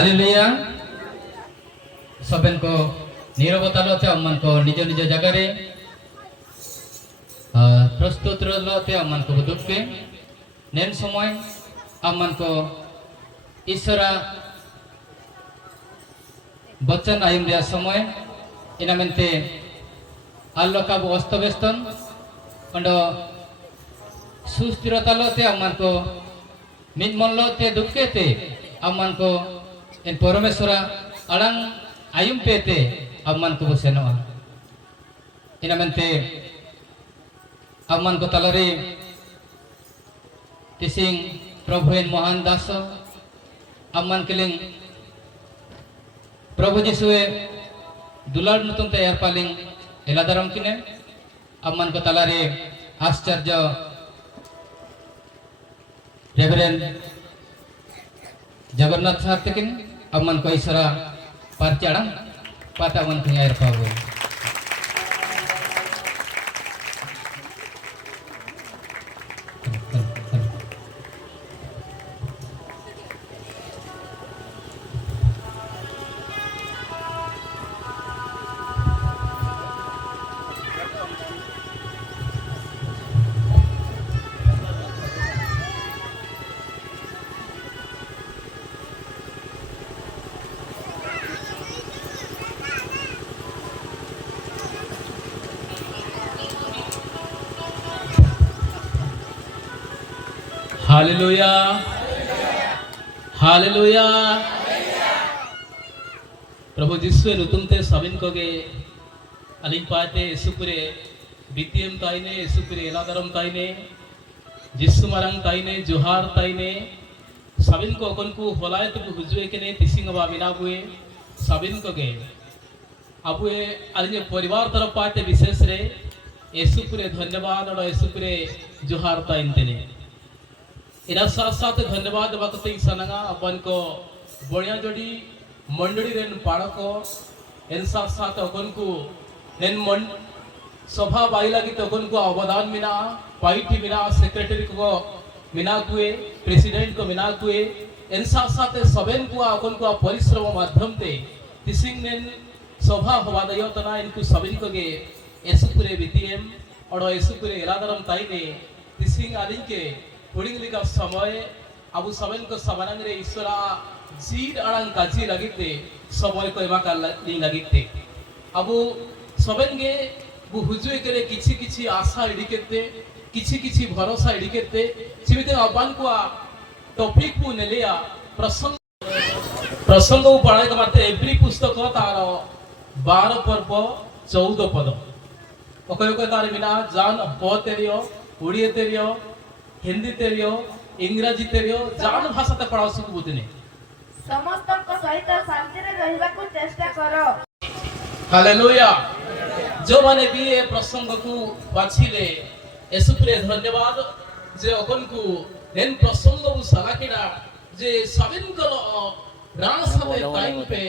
Hallelujah सबन को नीरवता लोते अम्मन को निज निज जगह रे प्रस्तुत लोते अम्मन को दुखे नेन समय अम्मन को ईश्वरा बच्चन आयुम रे समय इना मेंते आल्लो का अस्तव्यस्तन अंडो सुस्थिरता लोते अम्मन को मिदमन लोते दुखेते अम्मन को इन परमेश्वरा अड़ंग आयुम पेते अम्मन को बसेनोआ इना मेंते अम्मन को तलरे तिसिंग प्रभु इन महान दास अम्मन केलिंग प्रभु जिसुए दुलार नुतुम ते एरपालिंग एलादारम किने अम्मन को तलरे आश्चर्य रेवरेंड जगन्नाथ सार्थिकिन अम्मन को ईश्वरा पार्चाड़म पाता मन को यार पावो हालेलुया हालेलुया प्रभु जिसुए नुतुमते सबिन कोगे अलिंग पाते सुपुरे बीतीएम ताइने सुपुरे एलादरम ताइने जिसु मरंग ताइने जुहार ताइने सबिन को कोनकु होलाय तो हुजुए केने तिसिंगबा मिनाबुए सबिन कोगे अबुए अलिंग परिवार तरफ पाते विशेष रे येसुपुरे धन्यवाद और येसुपुरे जुहार ताइन तेने इना साथ साथ धन्यवाद बाकते सनंगा अपन को बढ़िया जोड़ी मंडली रेन पाड़को इन साथ साथ अपन को नेन मन सभा बाई लगी तो अपन को अवदान मिना पाइटी मिना सेक्रेटरी को मिना कुए प्रेसिडेंट को मिना कुए इन साथ साथ सबेन को अपन को परिश्रम माध्यम ते तिसिंग नेन सभा हवा दयोतना इनको सबेन को गे एसुपुरे बीटीएम और एसुपुरे एलादरम ताइने तिसिंग आलिंग के पुडिंगली का समय अबु सबन को समानंग रे ईश्वरा जीड अड़ंग काजी लगिते समय को एमा का लगिते अबु सबन गे बु हुजुए करे किछि किछि आशा इडिकेते किछि भरोसा इडिकेते सिमिते अबान को टॉपिक पु नेलिया प्रसंग पढ़ाई का माते एवरी पुस्तक तार 12 पर्व 14 पद ओके तार बिना जान पतेरियो उड़िए तेरियो हिंदी तेरियो इंग्रजी तेरियो जान भाषा ते पढ़ा सुख बुझने समस्त को सहित शांति रे रहबा को चेष्टा करो हालेलुया जो माने भी ए प्रसंग को बाछिले एसुपुरे धन्यवाद जे अकन को नेन प्रसंग को सलाकिडा जे सबिन को राण साथे टाइम पे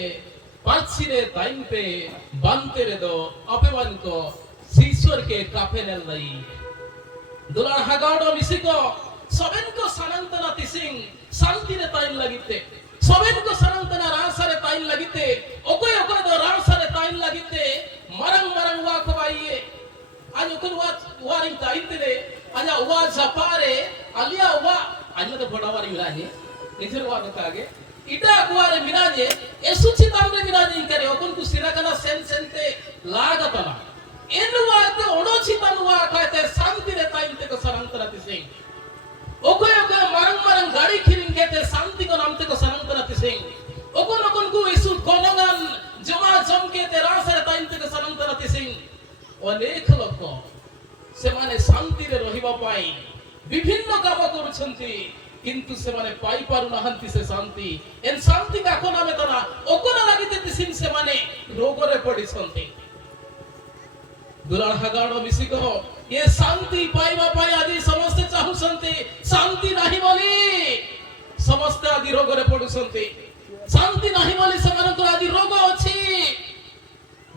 पाछिरे टाइम पे बांते रे दो अपेवन को ईश्वर के काफे नेल रही दुलार हगाड़ो मिसिको सबन को सनंतना तिसिंग शांति रे टाइम लगिते सबन को सनंतना रासारे टाइम लगिते ओकोय ओकोय दो रासारे टाइम लगिते मरंग मरंग वा को बाइए आज ओकोय वारिंग टाइम तेरे आजा वा जपारे अलिया वा आज तो बड़ा वारी मिलाजे इधर वा कागे इटा कुवारे मिलाजे एसुची तामरे मिलाजे करे ओकोन को सिराकना सेन सेनते लागतला एनुवाते ओडोची तनुवा कहते शांति रे टाइम ते को सनंतना तिसिंग ओकोय ओकोय मरंग मरंग गाड़ी खिरिंग कहते शांति को नाम ते को सनंतना तिसिंग ओकोन ओकोन को इसु कोनगन जमा जम के ते रासरे टाइम ते को सनंतना तिसिंग अनेक लोक से माने शांति रे रहिबा पाई विभिन्न काम करूछंती किंतु से माने पाई पारु नहंती से शांति एन शांति का कोना में तना ओकोना लागिते तिसिंग से माने रोग रे पडिसंती दुलार हगाड़ो मिसिको ये शांति पाइबा पाई आदि समस्त चाहुसंती शांति नाही बोली समस्त आदि रोग रे पडुसंती शांति नाही बोली समान को आदि रोग अछि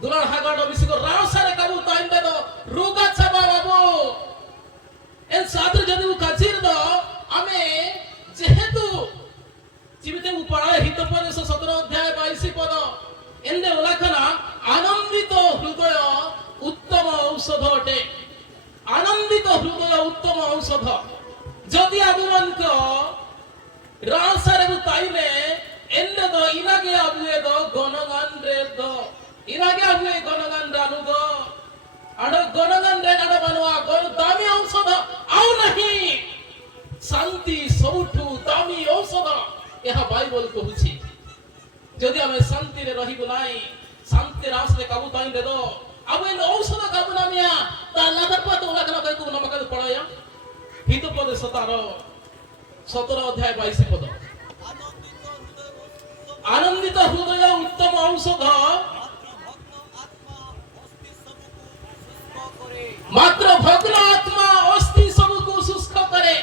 दुलार हगाड़ो मिसिको रासारे काबू टाइम दे दो रोगा छबा बाबू एन सात्र जदी उ काचिर दो आमे जेहेतु जीविते उपाय हित पर 117 ଔଷଧ ଯଦି ଆମମାନଙ୍କ ରାସାରେ ତାଇଲେ ଏନ୍ନେ ଦ ଇନାಗೆ ଆବୁଏ ଦ ଗଣଗାନ ରେ ଦ ଇନାಗೆ ଆବୁଏ ଗଣଗାନ ରାନୁ ଦ ଆଡ ଗଣଗାନ ରେ ଆଡ ମାନୁଆ ଗଣ ଦାମୀ ଔଷଧ ଆଉ ନାହିଁ ଶାନ୍ତି ସବୁଠୁ ଦାମୀ ଔଷଧ ଏହା ବାଇବଲ କହୁଛି ଯଦି ଆମେ ଶାନ୍ତିରେ ରହିବୁ ନାହିଁ ଶାନ୍ତି ରାସରେ କାବୁ ତାଇ ଦେ ଦ ଆଉ ଏ ଔଷଧ କାବୁ ନାମିଆ ତା ଲାଗତ ପତ ଉଲାକନ କଇକୁ ନମକ ପଡାया হিত পদে 17 অধ্যায় 22 পদ আনন্দিত হৃদয় উত্তম ঔষধ মাত্র ভগ্ন আত্মা অস্থি সবকু শুষ্ক করে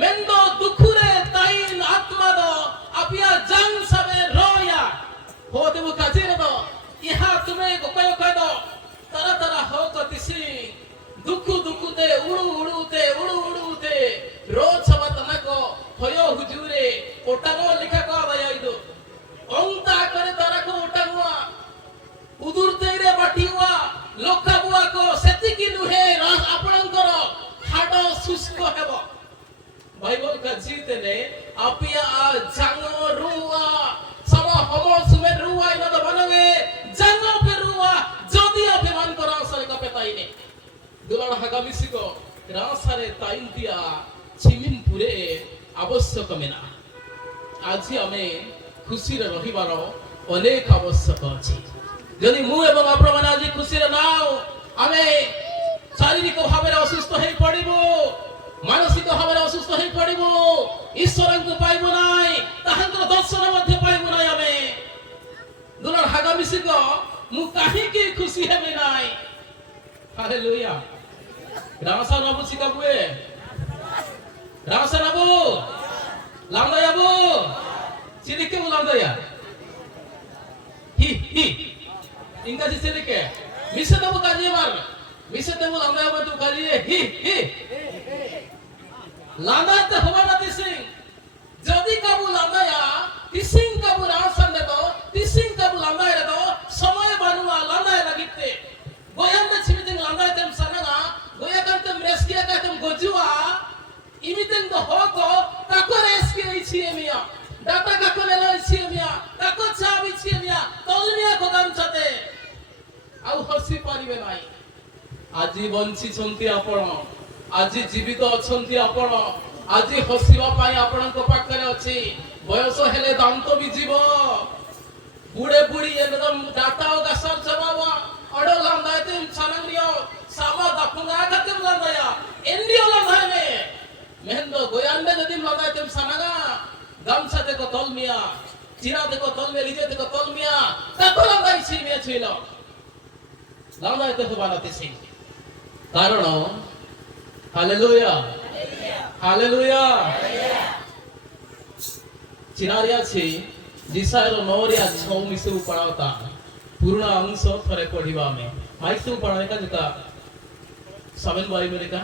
মেন্দ দুখুরে তাইন আত্মা দ আপিয়া জান সবে রয়া হোতে বু কাজিরে দ ইহা তুমি কয় কয় দ তারা তারা হোক তিসি দুখু দুখুতে উড়ু উড়ুতে রোজ সমাতনক হয় হুজুরে ওটাগো লেখা কা দয়াইদো অংতা করে তারাকো ওটাগুয়া উদুরতেরে বাটিওয়া লোকাবুয়া কো সেতিকি নুহে রাস আপনଙ୍କର হাড শুষ্ক হেব বাইবেল কা জিতেনে আপিয়া জাঙ্গো রুয়া সমা হম সুমে রুয়া ইনদ বনগে জাঙ্গো পে রুয়া যদি অভিমান করা সরে কপে তাইনে দুলার হাগামিসিক রাসারে তাইন দিয়া চিমিন পুরে আবশ্যক মেনা আজি আমি খুশিরে রহিবার অনেক আবশ্যক আছে যদি মু এবং আপনারা আজি খুশিরে নাও আমি শারীরিক ভাবে অসুস্থ হয়ে পড়িব মানসিক ভাবে অসুস্থ হয়ে পড়িব ঈশ্বরଙ୍କୁ পাইব নাই তাহাଙ୍କର দর্শন মধ্যে পাইব নাই আমি দুলার হাগামিসিক মু কাহিকি খুশি হেবি নাই হালেলুয়া রাসা নবু শিকাবুয়ে রাসা নবু লামদায়াবু সিলিকে লামদায়া হি ইংরেজি সিলিকে মিশে দেবো কাজে মার মিশে দেবো লামদায়াবু তো কাজে হি লামদাতে হবা না তিসিং যদি কাবু লামদায়া তিসিং কাবু রাসা দে তো তিসিং কাবু লামদায়া দে তো সময় বানুয়া লামদায়া লাগিতে গোয়ান্না ছিমিতেন লামদায়া তেম সানাগা গোয়া কান্তেম রেস্কিয়া কাতেম গজুয়া ইমিতেন তো হকো কাকো রেস্কিয়া ইছিয়ে মিয়া ডাটা কাকো লেলা ইছিয়ে মিয়া কাকো চাব ইছিয়ে মিয়া তলমিয়া কোদাম চাতে আউ হসি পারিবে নাই আজি বঞ্চিছন্তি আপন আজি জীবিত অছন্তি আপন আজি হসিবা পাই আপনଙ୍କ পাখରେ ଅଛି বয়স হেলে দান্ত বিজিব বুড়ে বুড়ি একদম ডাটা ও গাছর জমাবা অডো লামদাইতে সানাংরিও সাবা দাপুঙ্গা কাতেম লামদায়া এন্ডিও লামদাইমে মেহেন্দ গোয়ান্ডে যদি লামদাইতে সানাগা গামছা দেখো তলমিয়া চিরা দেখো তলমে লিজে দেখো তলমিয়া কাকো লামদাইছি মে ছিল লামদাইতে তো বানাতেছি কারণ হালেলুয়া হালেলুয়া চিনারিয়া ছি দিশাର 9 ରେ 6 ମିଶୁ ପଢାଉତା ପୁରୁଣା ଅଂଶ ଥରେ ପଢିବା ଆମେ ମାଇସୁ ପଢାଇକା ଜକା 7 बाई में का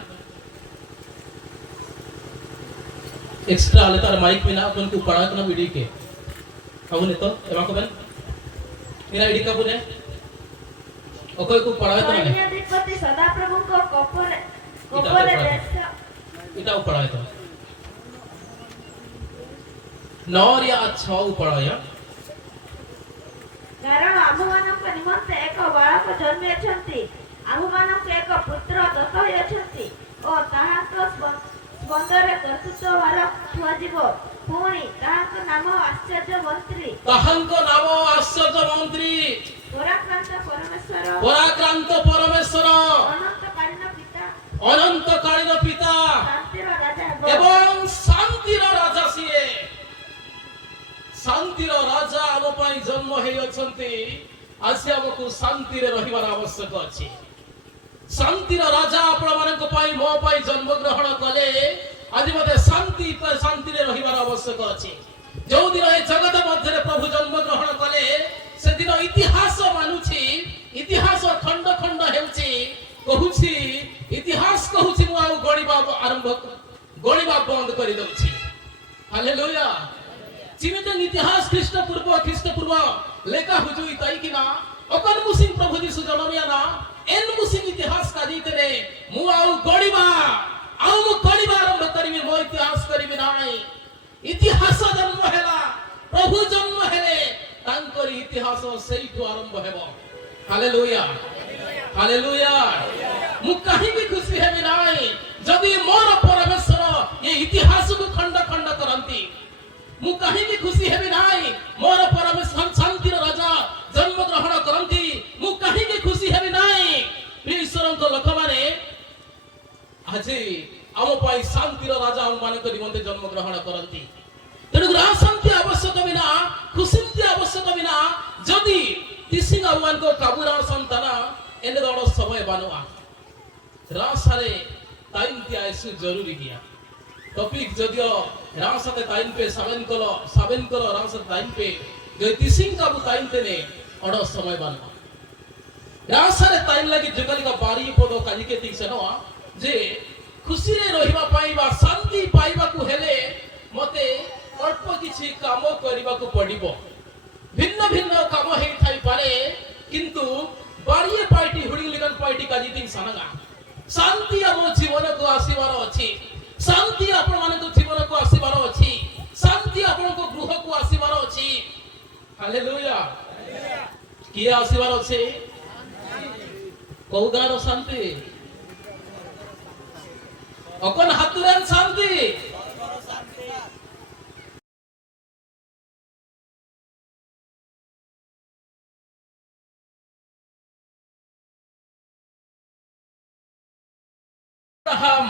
एक्स्ट्रा आले तार माइक में ना अपन को पढ़ा करना वीडियो के अब ने तो एमा को बन मेरा आईडी का पुने ओको को पढ़ा तो नहीं अधिपति सदाप्रभु को कोपरे देश इटा पढ़ा तो 9 या 6 पढ़ाया कारण आम्भମାନଙ୍କ ନିମନ୍ତେ ଏକ ବାଳକ ଜନ୍ମିଛନ୍ତି ଆମ୍ଭମାନଙ୍କୁ ଏକ ପୁତ୍ର ଦତ୍ତ ହୋଇଅଛନ୍ତି ଓ ତାହାଙ୍କ ସ୍କନ୍ଧରେ କର୍ତ୍ତୃତ୍ୱ ଭାର ଥୁଆଯିବ ପୁଣି ତାହାଙ୍କ ନାମ ଆଶ୍ଚର୍ଯ୍ୟ ମନ୍ତ୍ରୀ ପରାକ୍ରାନ୍ତ ପରମେଶ୍ୱର ଅନନ୍ତକାଳୀନ ପିତା ଏବଂ ଶାନ୍ତିର ରାଜା ସିଏ ଶାନ୍ତିର ରାଜା ଆମ ପାଇଁ ଜନ୍ମ ହୋଇଅଛନ୍ତି ଆଜି ଆମକୁ ଶାନ୍ତିରେ ରହିବାର ଆବଶ୍ୟକ ଅଛି ଶାନ୍ତିର ରାଜା ଆପଣମାନଙ୍କ ପାଇଁ ମୋ ପାଇଁ ଜନ୍ମଗ୍ରହଣ କଲେ ଆଜି ମୋତେ ଶାନ୍ତିରେ ରହିବାର ଆବଶ୍ୟକ ଅଛି ଯେଉଁ ଦିନ ଏ ଜଗତ ମଧ୍ୟରେ ପ୍ରଭୁ ଜନ୍ମଗ୍ରହଣ କଲେ ସେଦିନ ଇତିହାସ ମାନୁଛି ଇତିହାସ ଖଣ୍ଡ ଖଣ୍ଡ ହେଉଛି କହୁଛି ଇତିହାସ କହୁଛି ମୁଁ ଆଉ ଗଣିବା ବନ୍ଦ କରିଦେଉଛି ହାଲେଲୁୟା চিমিতেন ইতিহাস খ্রিস্টপূর্ব লেখা হুজুই তাই কিনা অকন মুসিং প্রভু যিশু জনমিয়া না এন মুসিং ইতিহাস কাজিতে রে মু আউ গড়িবা ଆଉ ମୁଁ କରିବା ଆରମ୍ଭ କରିବି ମୋ ଇତିହାସ କରିବି ନାହିଁ ଇତିହାସ ଜନ୍ମ ହେଲା ପ୍ରଭୁ ଜନ୍ମ ହେଲେ ତାଙ୍କର ଇତିହାସ ସେଇଠୁ ଆରମ୍ଭ ହେବ ହାଲେଲୁୟା ହାଲେଲୁୟା ମୁଁ କାହିଁକି ଖୁସି ହେବି ନାହିଁ ଯଦି ମୋର ପରମେଶ୍ୱର ଏ ଇତିହାସକୁ ଖଣ୍ଡ ଖଣ୍ଡ କରନ୍ତି ମୁଁ କାହିଁକି ଖୁସି ହେବି ନାହିଁ ମୋର ପରମେଶ୍ୱର ଶାନ୍ତିର ରାଜା ଜନ୍ମ ଗ୍ରହଣ କରନ୍ତି ମୁଁ କାହିଁକି ଖୁସି ହେବି ନାହିଁ ଈଶ୍ୱରଙ୍କ ଲୋକମାନେ ଆଜି ଆମ ପାଇଁ ଶାନ୍ତିର ରାଜା ଆମମାନଙ୍କ ନିମନ୍ତେ ଜନ୍ମ ଗ୍ରହଣ କରନ୍ତି ତେଣୁ ଶାନ୍ତି ଆବଶ୍ୟକ ବିନା ଖୁସି ଆବଶ୍ୟକ ବିନା ଯଦି ତିସିଂ ଆହ୍ୱାନଙ୍କ କାବୁରା ସନ୍ତାନ ଏନେ ଦଳ ସମୟ ବାନୁଆ রাসারে টাইম দিয়া এসে জরুরি গিয়া টপিক যদিও রাসাতে টাইম পে সাবেন কলো রাসাতে টাইম পে যদি তিসিং কাবু টাইম তেনে অড সময় বানবা রাসারে টাইম লাগি যুগলি কা বাড়ি পদ কালিকে তিসে নয়া যে খুশিরে রহিবা পাইবা শান্তি পাইবাকু হেলে মতে অল্প কিছু কাম করিবাকু পড়িব ভিন্ন ভিন্ন কাম হেই থাই পারে কিন্তু বাড়িয়ে পাইটি হুড়িলিগন পাইটি কাজি তিন সানাগা শান্তি ଆମ ଜୀବନକୁ ଆସିବାର ଅଛି ଶାନ୍ତି ଆପଣମାନଙ୍କ ଜୀବନକୁ ଆସିବାର ଅଛି ଶାନ୍ତି ଆପଣଙ୍କ ଗୃହକୁ ଆସିବାର ଅଛି ହାଲେଲୁୟା କିଏ ଆସିବାର ଅଛି କୋଉ ଗାଁର ଶାନ୍ତି ଅକନ ହାତୁରେନ୍ ଶାନ୍ତି Abraham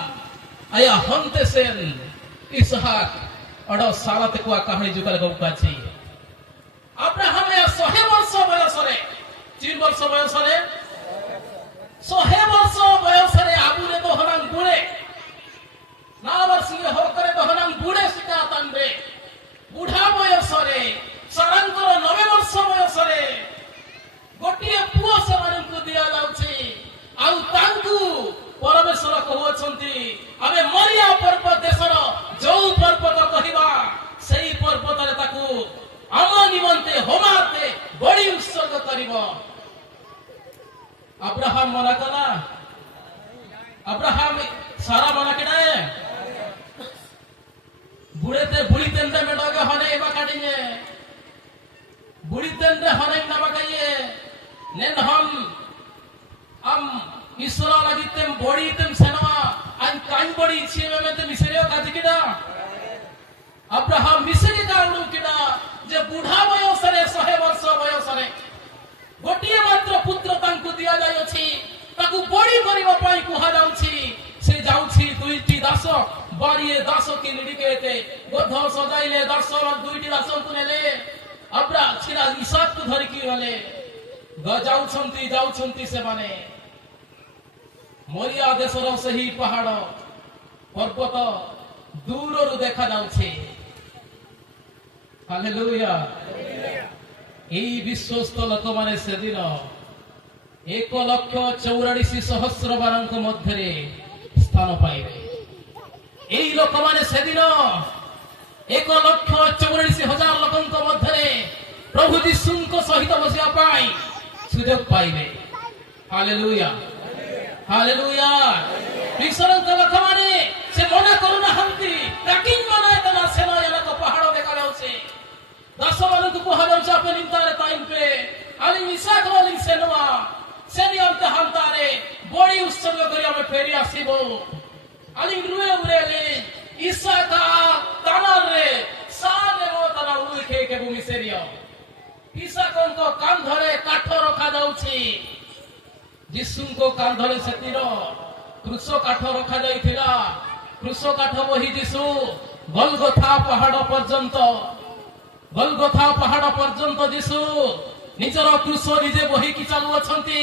ayah honte sen Ishak odo salate ko kahani jukal go kachi Abraham ya 100 বর্ষ বয়সরে 3 বর্ষ বয়সরে 100 বর্ষ বয়সরে আবুরে তো হলাম বুড়ে না বর্ষীয় হকরে তো হলাম বুড়ে শিকা তানবে বুঢ়া বয়সরে সারাঙ্কর 90 বর্ষ বয়সরে গোটিয়ে পুଅ ସେମାନଙ୍କୁ ଦିଆ ଯାଉଛି ଆଉ ତାଙ୍କୁ ପରମେଶ୍ୱର କହୁଛନ୍ତି ଆମେ ମରିଆ ପର୍ବତ ଦେଶର ଯୋଉ ପର୍ବତ କହିବା ସେଇ ପର୍ବତରେ ତାକୁ ଆମ ନିମନ୍ତେ ହୋମାତେ ବଳି ଉତ୍ସର୍ଗ କରିବ अब्राहम मना कला अब्राहम सारा मना किडाए बुढ़ेते बुढ़ीते में डगे हने बा काटिए बुढ़ीते हने ना बकाइए नेन हम ईश्वर लागिते बड़ीते सेनवा अन काई बड़ी छे में ते मिसरियो काजी किडा अब्राहम मिसरी काउडू किडा जे बुढ़ा बयसरे 100 वर्ष बयसरे गोटिए मात्र पुत्र तांकु दिया जायछि ताकु बड़ी करिबा पई कुहा जाउछि से जाउछि दुईटी दास बारिए दास की निडिकेते गोध सजाइले दर्शन दुईटी दास को नेले अब्रा छिरा इसाक को धरि की गले जाउछंती से माने मोरिया देशर सही पहाड़ पर्वत दूररु देखा जाउछि हालेलुया এই বিশ্বস্ত লোকমানে সেদিন 1,44,000 বারଙ୍କ ମଧ୍ୟରେ ସ୍ଥାନ ପାଇବେ এই ଲୋକମାନେ ସେଦିନ 1,44,000 ଲୋକଙ୍କ ମଧ୍ୟରେ ପ୍ରଭୁ ଯୀଶୁଙ୍କ ସହିତ ବସିବା ପାଇଁ ସୁଯୋଗ ପାଇବେ ହାଲେଲୁୟା ହାଲେଲୁୟା ଈଶ୍ୱରଙ୍କ ଲୋକମାନେ ସେ ମନା କରୁନାହାନ୍ତି କାକିଂ ମନା ଏତନା ସେନ ଏନକ ପାହାଡ଼ ଦେଖା ଯାଉଛି दास वालों को हजम चापे निंतारे टाइम पे अली इसाक वाली सेनवा सेनी अंत हंतारे बड़ी उत्सव करी हमें फेरी आसीबो अली रुए उरेले इसाक तानार रे साने मो तना उई के भूमि सेरियो इसाक को कान धरे काठ रखा जाउछि यीशु को कान धरे सेतिरो क्रूस काठ रखा जाइथिला क्रूस काठ वही यीशु गलगथा पहाड़ पर्यंत गलगथा पहाड़ पर्यंत यीशु निजर क्रूस निजे बही की चालू अछंती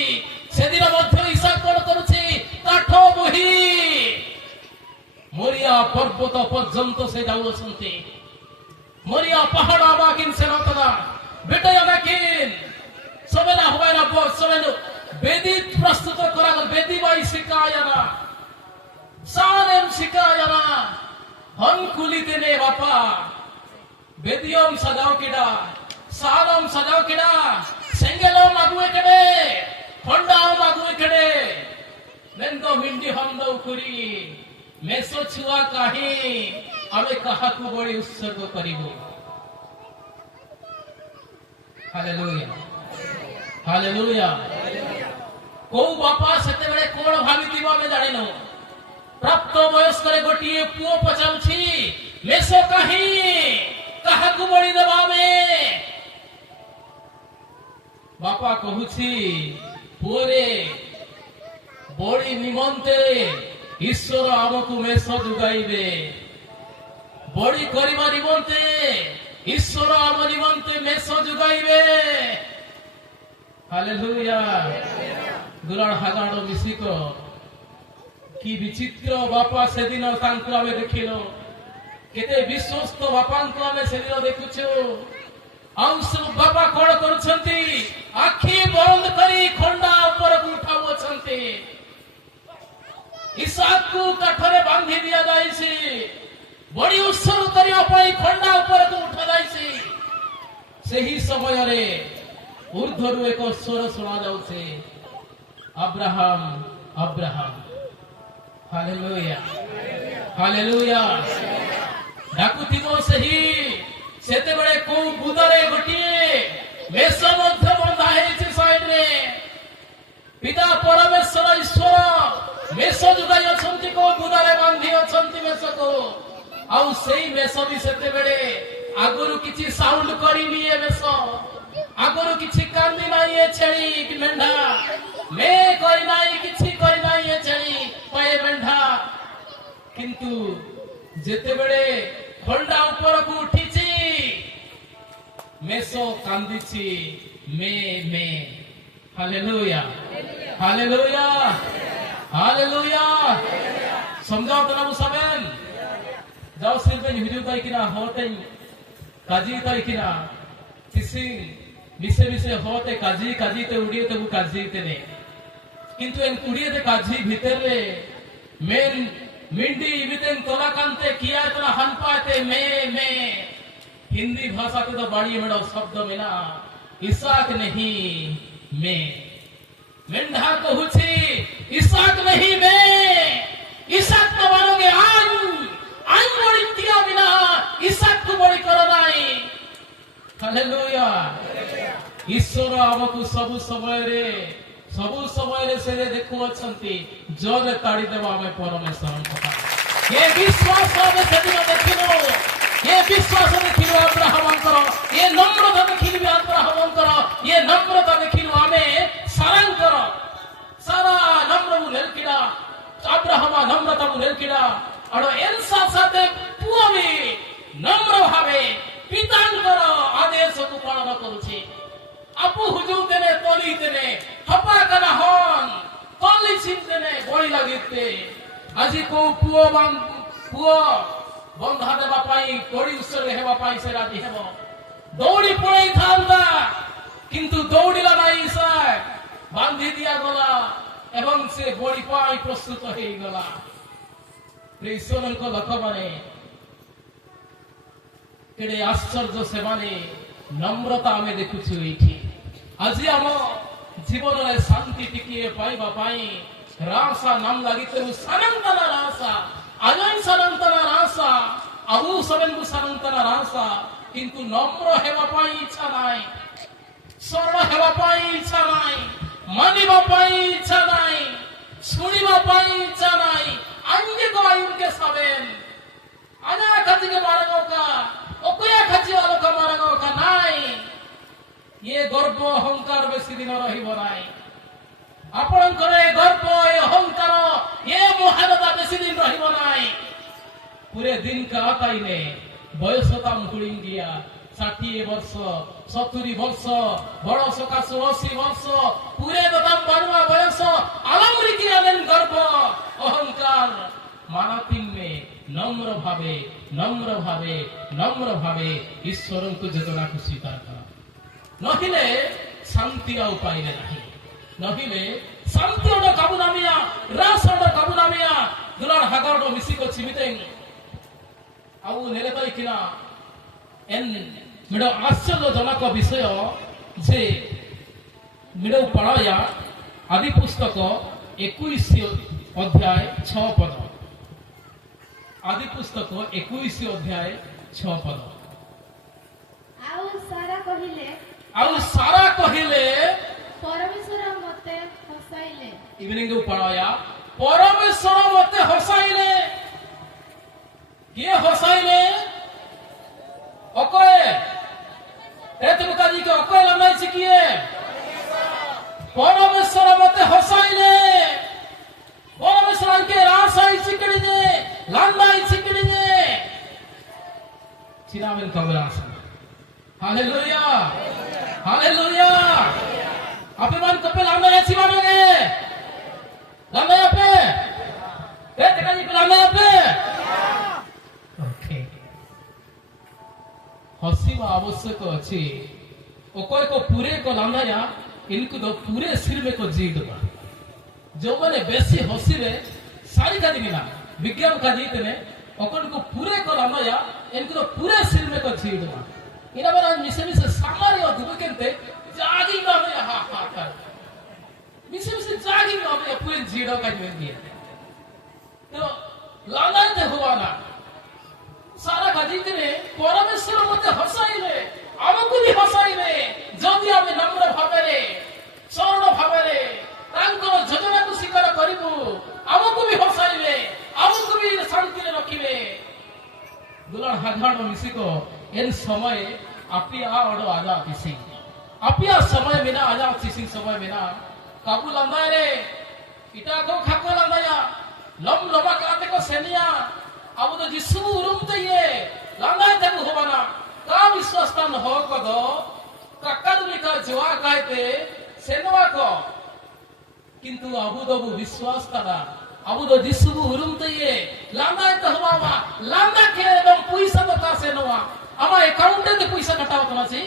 सेदिन मध्य इसाक कोन करूछि काठ बही मोरिया पर्वत पर्यंत से जाऊ अछंती मोरिया पहाड़ बाकिन से नतदा बेटा याकिन सबेना होयना बस सबेनु वेदी प्रस्तुत करा वेदी बाई शिकायना सानेम शिकायना हम कुली देने बापा बेदियम सजाओ किडा सालम सजाओ किडा सेंगेलम आगुए केडे खंडाम आगुए केडे नेंदो मिंडी हमदो कुरी मेष छुआ कहीं आमे काहाकु बड़ी उत्सर्ग करिबो। Hallelujah hallelujah. को बापा सेते बेले कोन भाबितिबो आमे जानिनो। प्राप्त बयस करे गोटिए पुओ पचाउछि मेष कहीं काहाकु बड़ी देबा में। बापा कहूछि पुओरे बड़ी निमंते ईश्वर आमको मेष जुगाइबे। बड़ी करिबा निमंते ईश्वर आम निमंते मेष जुगाइबे। हालेलुया। दुलाड़ हागाड़ मिसिक कि विचित्र बापा से दिन तांको आमे देखिलो। केते विश्वस्त बापांको आमे से दिन देखुछु। आउ सब बापा कोन करूछंती आखी बंद करी खंडा ऊपर को उठाउछंती। इसाक को काठरे बांधी दिया जाइछि। बड़ी उत्सर्ग करिया पई खंडा ऊपर को उठा जाइछि। सेही समय रे ऊर्ध्वरु एक स्वर सुना जाउछे अब्राहम अब्राहम। Hallelujah hallelujah. डाकुथिबो सेही सेते बळे को बुदारे गोटिए मेष मध्य बंधा हेछि साइड रे। पिता परमेश्वर ईश्वर मेष जुगाई अछंती को बुदारे बांधी अछंती मेष को। आउ सेही मेष भी सेते बेले आगुरु किछि साउंड करी निये मेष। आगुरु किछि कांदी नाही ए छेली कि मेंढा मे करी नाही किछि करी नाही ए छेली पाए मेंढा। किंतु जेते बेले खंडा ऊपर को उठिछि मेष कांदिछि मे मे। Hallelujah hallelujah hallelujah. समझाओ तो ना सामेन जाओ सिर पे हिजू ताई किना होते काजी ताई किना किसी मिसे मिसे होते काजी काजी ते उड़िए ते वो काजी ते ने। किंतु एन कुड़िए ते काजी भीतर रे मेन मिंडी इबितेन तोला कांते किया तोला हनपाते मे मे। हिंदी भाषा तो बड़ी बड़ा शब्द मिला इसाक नहीं मैं। मेंढा कहूछि इसाक नहीं मैं। इसाक तो मानोगे आन बड़ी दिया बिना इसाक को बड़ी करो नहीं। हालेलुया। ईश्वर आमको सब समय रे से देखु अछंती जोरे ताड़ी देबा में परमेश्वर कथा। ये विश्वास में सेदिन देखिनो। ये विश्वास देखिलु अब्राहमंकर। ये नम्रता देखिलु अब्राहमंकर। ये नम्रता देखिलु आमे सारंकर। सारा नम्र मुलेलकिडा अब्राहम नम्रता मुलेलकिडा अडो एन साथे पुओबी नम्र भावे पितांकर आदेश को पालन करूछि। आपु हुजुतेने तोलीतेने हपा कना हन तोली चिंतेने बड़ी लागिते। আজি को पुओ बंधा देवा पाई कोड़ी उत्सर्ग हेवा पाई से राजी हेबो। दौड़ी पड़े थांदा किंतु दौड़िला नाही साय बांधी दिया गला एवं से बड़ी पाई प्रस्तुत हे गला। ईश्वर को लोक माने केडे आश्चर्य से माने नम्रता आमे देखुछु एठी। आज आम जीवन रे शांति टिकिए पाइबा पाई रासा नाम लागिते सानंतना रासा आजन सानंतना रासा आबु सबन सानंतना रासा। किंतु नम्र हेवा पाई इच्छा नाई। सरल हेवा पाई इच्छा नाई। मानिबा पाई इच्छा नाई। सुनिबा पाई इच्छा नाई। अंगे को आयुन के सबेन आना खाती के मारगो का ओकया खाची वालो का मारगो का नाई। ये गर्व अहंकार बेसी दिन रहिबो नाई। आपणकर ए गर्व ए अहंकार ये महानता बेसी दिन रहिबो नाई। पूरे दिन का आताइने बयसता मुकुड़ी गया 60 वर्ष 70 वर्ष बड़ सकाश 80 वर्ष पूरे बदाम बनवा बयस आलमरी की आनंद गर्व अहंकार मानतिन में नम्र भावे ईश्वर को जतना को स्वीकार कर नहिले शांति आ उपाय नहीं। नहिले शांति ओड काबुनामिया रास ओड काबुनामिया दुलाड़ हागाड़ मिसी को चिमिते आउ नेले तो किना एन मिडो आश्चर्यजनक विषय जे मिडो पढ़ाया आदि पुस्तक 21 अध्याय 6 पद ଆଦି ପୁସ୍ତକ 21 ଅଧ୍ୟାୟ 6 ପଦ। ଆଉ ସାରା କହିଲେ, ଆଉ ସାରା କହିଲେ, ପରମେଶ୍ୱର ମୋତେ ହସାଇଲେ। ଇଭିନିଂ କୁ ପଢାया, ପରମେଶ୍ୱର ମୋତେ ହସାଇଲେ। କିଏ ହସାଇଲେ? ଅକଏ ଏ ତୁମ କାଜି କେ ଅକଏ ଲମ୍ବାଇଛି କିଏ? ପରମେଶ୍ୱର ମୋତେ ହସାଇଲେ। ପରମେଶ୍ୱର କେ ରାସାଇ ଚିକଡ଼ି ଦେ, ଲାଣ୍ଡାଇ ଚିକଡ଼ି ଦେ। ଚିରାমের কবর আছে। Hallelujah, hallelujah. আপে মান কপে লান্ডাই আছি মানগে, লান্ডাই আপে এ তেকাজি পে লান্ডাই আপে। ওকে, हसीवा आवश्यक अच्छी ओकोय को पूरे को लांदाया इनको तो पूरे सिर में को जी दबा। जो मैंने बेसी हसीले सारी का दिना विज्ञान का जीते ने ओकोन को पूरे को लांदाया इनको तो पूरे सिर में को जी दबा। इना बरा मिसे सामारी और दुबे केंते जागी ना में हा हा कर मिसे जागी ना में पूरे जीडो का में दिए। तो लांदाय ते हुआ ना सारा गाजीते ने परमेश्वर मते हसाइले, आमको भी हसाइले। जदि आमे नम्र भाबरे सरल भाबरे तांकर योजना को स्वीकार करिबु, आमको भी हसाइले, आमको भी शांति रे रखिबे। दुलार हाधाण मिसिको एन समय आपिया ओडो आजा तिसी, आपिया समय बिना आजा तिसी समय बिना काबू लंदाय रे इटा को खाको लंदाया लम लबा काते को सेनिया अब तो जिसु उरुम तये लांगाय तक होवाना का विश्वासतान हो कदो कक्कादुलिका जोआ कायते सेनवा को किंतु अबु दबु विश्वास तादा अब तो जिसु उरुम तये लांगाय त होवावा लांगा के एकदम पैसा तो का सेनवा आमा अकाउंट ते पैसा कटाव तना छी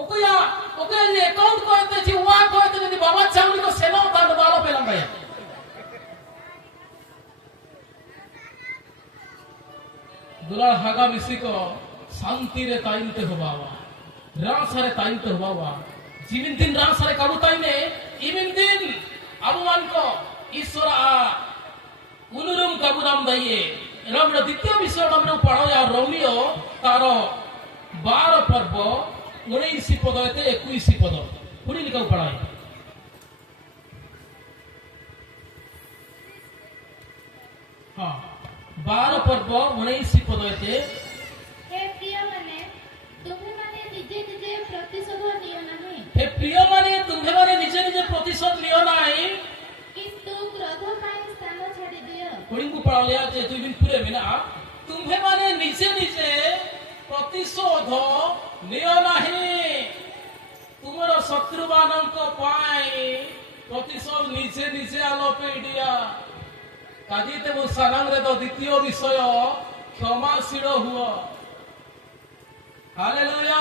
ओकया ओके ये अकाउंट को ते जी वा को ते यदि बाबा चावली को सेनो दान वाला पे लांगाय दुलार हागा मिसी को शांति रे ताइनते होबावा, रासारे ताइनते होबावा। जिमिन दिन रासारे काबू ताइने इमिन दिन अबुमान को ईश्वर उनुरुम काबू नाम दाइए। एरम द्वितीय विषय हमने पढ़ा या रोमियो तारो 12 पर्व 19 पद ते 21 पद पुरी लिखा पढ़ा। हाँ 12 पर्व 19 पद हे प्रिय माने तुम्हें माने निजे निजे प्रतिशोध नियो नहीं। हे प्रिय माने तुम्हें माने निजे निजे प्रतिशोध लियो नाही, किंतु क्रोध पाई स्थान छाड़ी दियो। पुरी को पढ़ा लिया जे दुई दिन पूरे बिना तुम्हें माने निजे निजे प्रतिशोध लियो नाही। तुमरो शत्रु मानक पाई प्रतिशोध निजे निजे आलोपे दिया। काजीते मु सानांग रे तो द्वितीय विषय क्षमाशील हुआ। हालेलुया।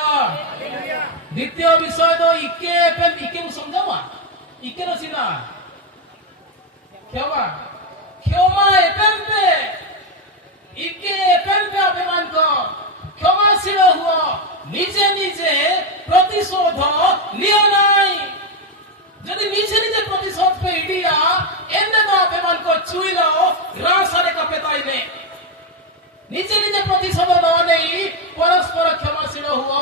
द्वितीय विषय तो इके एपेन इके मु समझावा इके नसिना क्षमा क्षमा एपेन पे इके एपेन पे अभिमान को क्षमाशील हुआ। निजे निजे प्रतिशोध लियो नाही। यदि निजे निजे प्रतिशोध पे इडिया एंदे तो अभिमान को छुइलो रासारे का पेताइने निजे निजे प्रतिशोध न नहीं परस्पर क्षमाशील हुआ।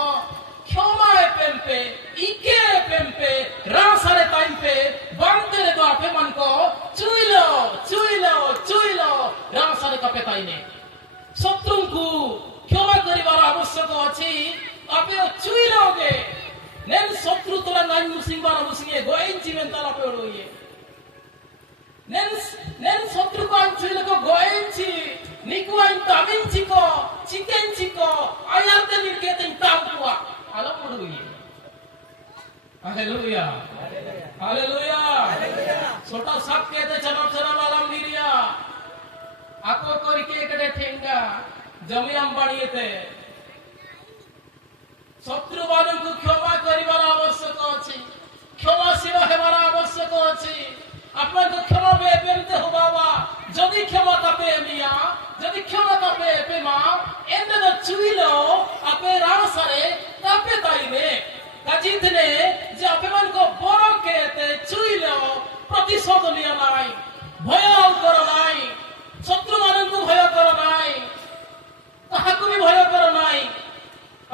क्षमा एपेन पे इके एपेन पे रासारे टाइम पे बांधे रे तो अभिमान को छुइलो छुइलो छुइलो रासारे का पेताइने शत्रु को क्षमा करिवार आवश्यक अछि। आपे छुइलोगे नेन शत्रु तोरा नाई मुसिंबार मुसिंगे गोइंची मेंताला पे ओडोये नेन शत्रु को छुइलो को गोइंची निकु आइन तामिंची को चिकेंची को आयाते निकेते तापुआ आलो ओडोये। Hallelujah hallelujah. छोटा साप कहते चलो चलो वालाम निरिया आको कोरी के एकड़े ठेंगा जमी अंबाड़िए थे शत्रु मानक क्षमा करिवार आवश्यक अछि। क्षमाशील हेबार आवश्यक अछि। आपन को क्षमा बेबेनते होबावा जदि क्षमा कापे मिया जदि क्षमा कापे पेमा एंदे न चुइलो आपे रासारे कापे ताइने काजितने जे आपन को बरो केते चुइलो प्रतिशोध लिया नाई भय कर नाई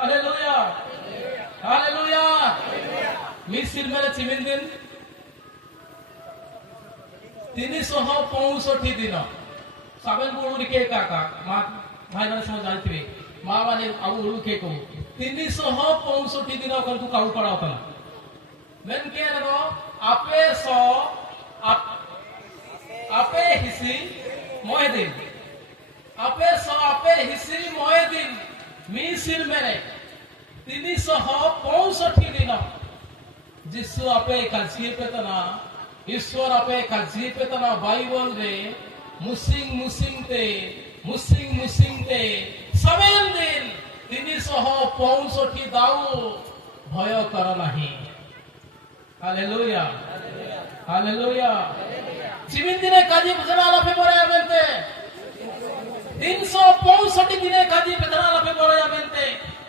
হালেলুয়া হালেলুয়া মিসির মেলে চিমিন দিন 365 দিন সাবেন বুড়ি কে কাকা মা ভাই মানে সব জানতিবে মা মানে আউ উড়ু কে কো 365 দিন ওখান কো কাউ পড়া হতা না মেন কে নো আপে সো আপে হিসি ময় দিন আপে সো আপে হিসি ময় দিন মিসির মেলে 365 দিন যিশু আপে কাজিয়ে পেতনা ईश्वर आपे काजी पे तना बाइबल रे मुसिंग ते सवेन दिन 365 दाऊ भय कर नाही हालेलुया हालेलुया चिमिन दिने काजी पेतना लाफे परे आमेनते 365 दिने काजी पेतना लाफे परे आमेनते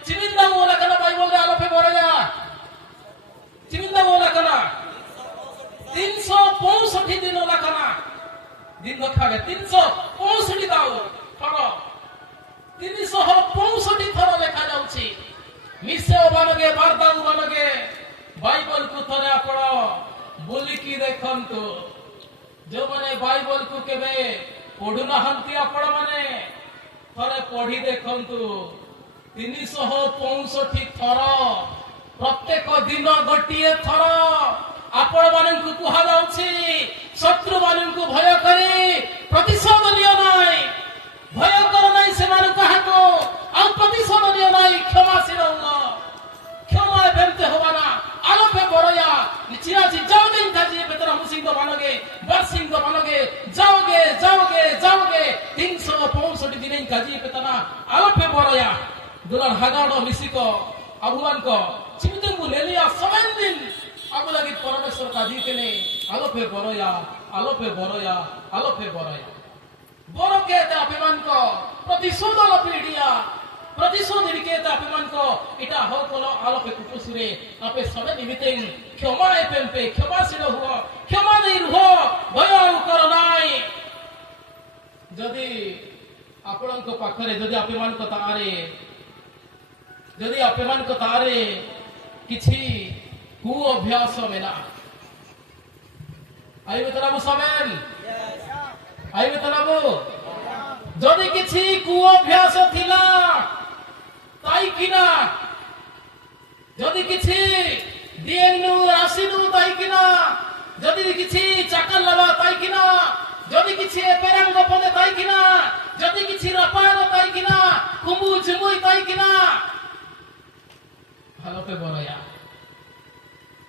चिमिन दाऊ ओला कना बाइबल रे आलाफे परे जा चिमिन दाऊ ओला कना 365 दिन लखना दिन लखागे 365 दाओ थर 365 थर लेखा जाउछि मिसे बानगे बारदाउ बानगे बाइबल को थरे आपण बोली की देखंतु जो माने बाइबल को केबे पढु नहंती आपण माने थरे पढी देखंतु 365 थर प्रत्येक दिन गोटिए थर आपण माननकु कुहा जाउछि शत्रु माननकु भय करी प्रतिशोध लियो नाइ भय कर नाइ से मान काहको आ प्रतिशोध लियो नाइ क्षमाशील हो क्षमा बेनते होवाना आलोपे बरया चिराजी जाओगे काजी बेतरा मुसिंग को मानोगे बरसिंग को मानोगे जाओगे 365 दिन काजी बेतना आलोपे बरया दुलार हागाडो मिसिको अभुवान को चिमितंगु लेलिया 7 दिन अब लगी परमेश्वर का दी के ने आलोपे बरोया बरो के ते अभिमान को प्रतिशोध लपीडिया प्रतिशोध के ते अभिमान को इटा हो कोलो आलोपे कुपुसुरे आपे सबे निमितें क्षमा एपेंपे क्षमाशील हुओ क्षमा नहीं रुहो भय कर नाइ जदि आपन को पाखरे जदि अभिमान को तारे किछि कु अभ्यास मेना आई बेतनाबु समेन आई बेतनाबु जदि किछि कु अभ्यास थिला ताई किना जदि किछि दिएनु राशिनु ताई किना जदि किछि चाकल लबा ताई किना जदि किछि पेरंग पने ताई किना जदि किछि रपान ताई किना कुमु जुमुई ताई किना हालो पे बोलया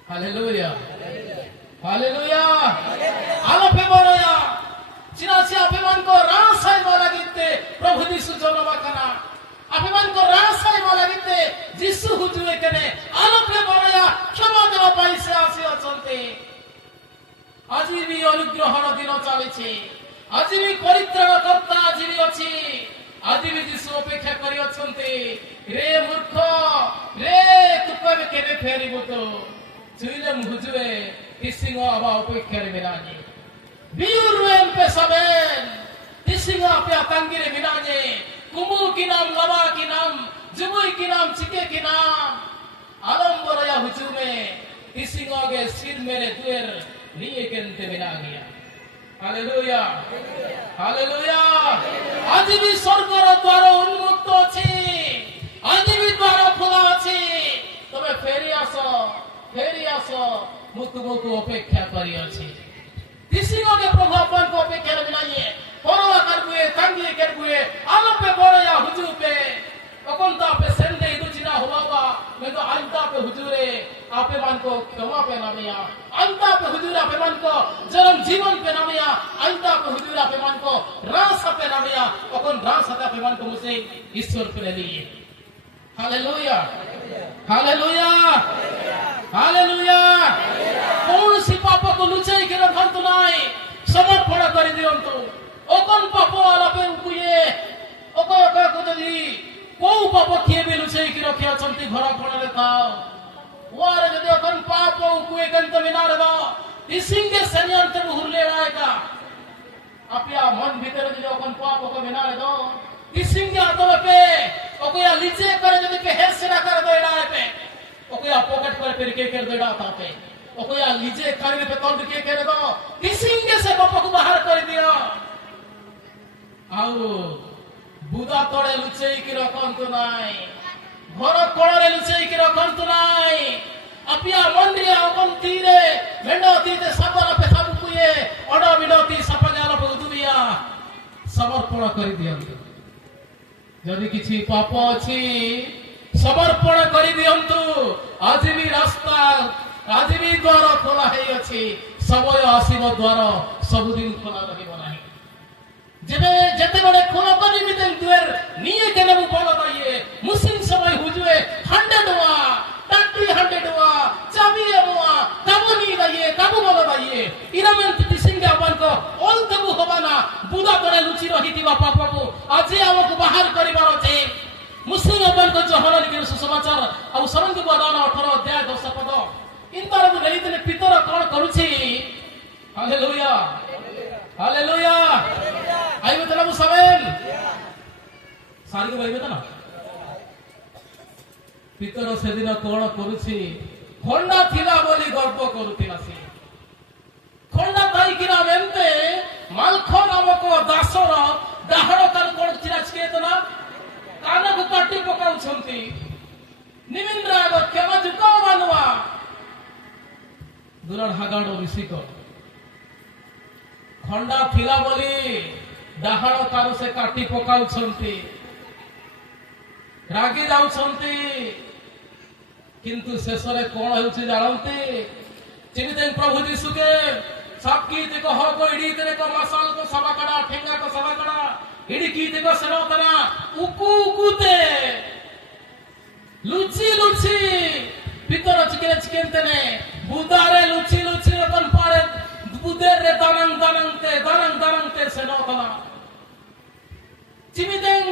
हालेलुया हालेलुया आलोपे बरया चिरासी अभिमान को रासाय वाला गिते प्रभु यीशु जन्म कना अभिमान को रासाय वाला गिते यीशु हुजुए कने आलोपे बरया क्षमा देवा पाई से आसी अछंते आज भी अनुग्रहण दिन चलीछि आज भी परित्राण करता आज भी अछि आज भी यीशु अपेक्षा करी अछंते रे मूर्ख रे तू कबे केबे फेरिबो तो चुइलम हुजुए तिसिंग आबा अपेक्षारे मिलानी बिउरुएन पे सबेन तिसिंग आपे आतंगिरे मिलानी कुमु की नाम लबा की नाम जुमुई की नाम चिके की नाम आलम्बरया हुजुमे तिसिंग आगे सिर मेरे दुएर लिए केनते मिला गया हालेलुया हालेलुया आज भी स्वर्गर द्वार उन्मुक्त अछि आज भी द्वार खुला अछि तबे फेरी आसो मुतुमुतु अपेक्षा करी अछि तिसिंग के प्रभु अपन को अपेक्षा बनाइए परवा करबुए तंगी करबुए आलोपे बरया हुजुपे अकोंता पे सेंदे दुचिना हुआवा मैं तो अंता पे हुजुरे आपे मान को क्षमा पे नामिया अंता पे हुजुरे आपे मान को जन्म जीवन पे नामिया अंता पे हुजुरे आपे मान को रास पे नामिया अकोन रास पे मान को मुझे ईश्वर पे ले लिए हालेलुया हालेलुया हालेलुया कौन सी पाप को लुचाई के रखंतु नाई समर्पण करि दियंतु ओकन पाप वाला पे उकुए ओको को जदी को पाप किए भी लुचाई के रखि अछंती घर कोणरे थाओ वारे जदी ओकन पाप उकुए गंत मिनार दा इसिंगे सनियंत हुरले रायका अपिया मन भीतर जदी ओकन पाप को मिनार दो तिसिंग आतो पे ओकोया लीचे करे जदि पे हेस सेना कर देड़ा पे ओकोया पॉकेट पर पे के कर देड़ा ता पे ओकोया लीचे करे पे तोड़ के करे दो तिसिंग से बाप को बाहर कर दियो आउ बुदा तोड़े लुचेई की रकम तो नाई घर कोड़े लुचेई की रकम तो नाई अपिया मंदिया ओकम तीरे भेंडो तीते सबल पे सब कुए ओडो बिडोती सपजाल पे दुबिया समर्पण कर दियंतु जदि किछि पाप अछि समर्पण कर दियंतु आज भी रास्ता आज भी द्वार खोला है अछि समय आसीब द्वार सब दिन खोला रहिबो नाही जेबे जते बड़े खोला करी बितेन दुएर निये केने बु बोला दइए मुस्लिम समय हुजुए 100 वा 100 वा चाबी वा काबुनी दइए काबू बोला दइए इरामन तिसिंग अपन को ऑल कबू होबाना बुदा करे लुचि रहिति बा पापको आज हमको बाहर करिबार छै मुस्लिम अपन को जहरन के सुसमाचार अब सरन के बदान 18 अध्याय 10 पद इंतर को रहितने पितर कोन करूछि हालेलुया हालेलुया आइबे तना मुसमेन सारी के भाई बेटा ना पितर सेदिन कोन करूछि खंडा थिला बोली गर्व करूतिला से खंडा ताई किना मेंते मालख नामक दासर दाहड़ कान कोन चिराचके तना कान को काटी पकाउ छंती निमिंद्रा ग केमा जुको मानवा दुराड हागाडो विसिको खंडा थिला बोली दाहड़ कान से काटी पकाउ छंती रागी जाउ छंती किंतु शेषरे कोन होउछि जानंती चिनितेन प्रभु यीशु के सबकी देखो हो को इडी तेरे को मसाल को सभा कड़ा ठेंगा को सभा कड़ा इडी की देखो सरोतना उकू उकूते लुची लुची पितर चिके चिकेंतने बुदारे लुची लुची अपन पारे बुदेरे दानंते सरोतना चिमितेन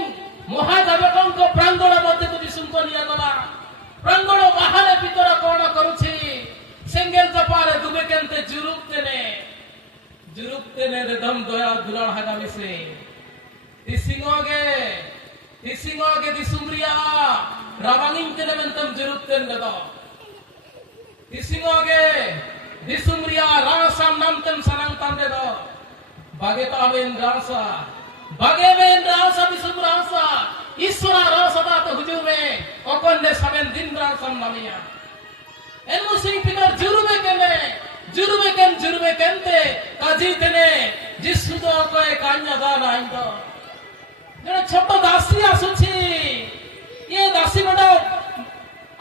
महाजाजकन को प्रांगण मध्य को यीशु को लिया गला प्रांगण बाहर पितर कोन करूछि सेंगेल जपारे दुबे केनते जुरुकते ने रदम दया दुलाड़ हगामी से तिसिंगोगे दिसुमरिया रावांगिंग के नंतम जुरुकते ने दो तिसिंगोगे दिसुमरिया रासाम नंतम सनंतम दे दो बागेतावेन रासा दिसुमरासा ईश्वरा रासदा तो हुजूर में ओकन ने सवेन दिन रासम नामिया एन मुसिंग पितर जुरुबे केनते काजी तने जिसु दो को एक अन्य दान आइंदो जने छोटो दासी आसुछि ये दासी बडो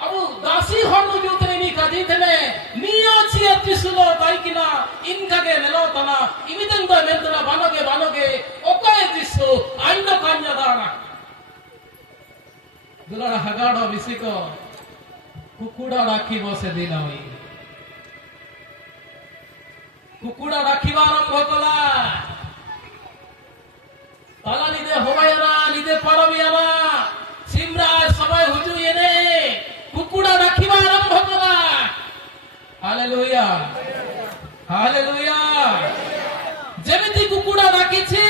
अबु दासी हनु जुतने नी काजी तने नियो छि अतिसुलो ताइकिना इनका के नेलो तना इमिदन दो मेंतना बानोगे ओके जिसु आइंदो कन्या दान दुलारा हगाडो बिसिको कुकुड़ा राखी बसे दिन होई कुकुड़ा राखिबा आरंभ कला ताला निदे होबायना निदे परबियाना सिमरा समय हुजु येने कुकुड़ा राखिबा आरंभ कला हालेलुया हालेलुया जेमिति कुकुड़ा राखिछि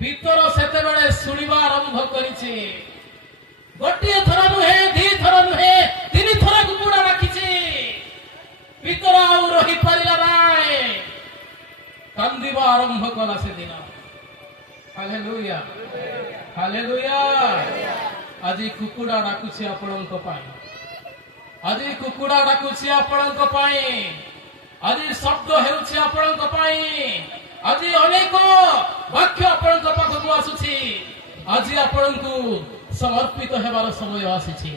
पितर सेते बेले सुनिबा आरंभ करिछि गोटिए थर नुहे दी थर नुहे तीन थर कुकुड़ा राखिछि पितर आउ रही परिला नाय कांदिबा आरंभ कला से दिन हालेलुया हालेलुया আজি कुकुड़ा डाकुछि आपणक पाई আজি कुकुड़ा डाकुछि आपणक पाई আজি शब्द हेउछि आपणक पाई আজি अनेक वाक्य आपणक पाखकु आसुछि আজি आपणकु समर्पित हेबार समय आसीछि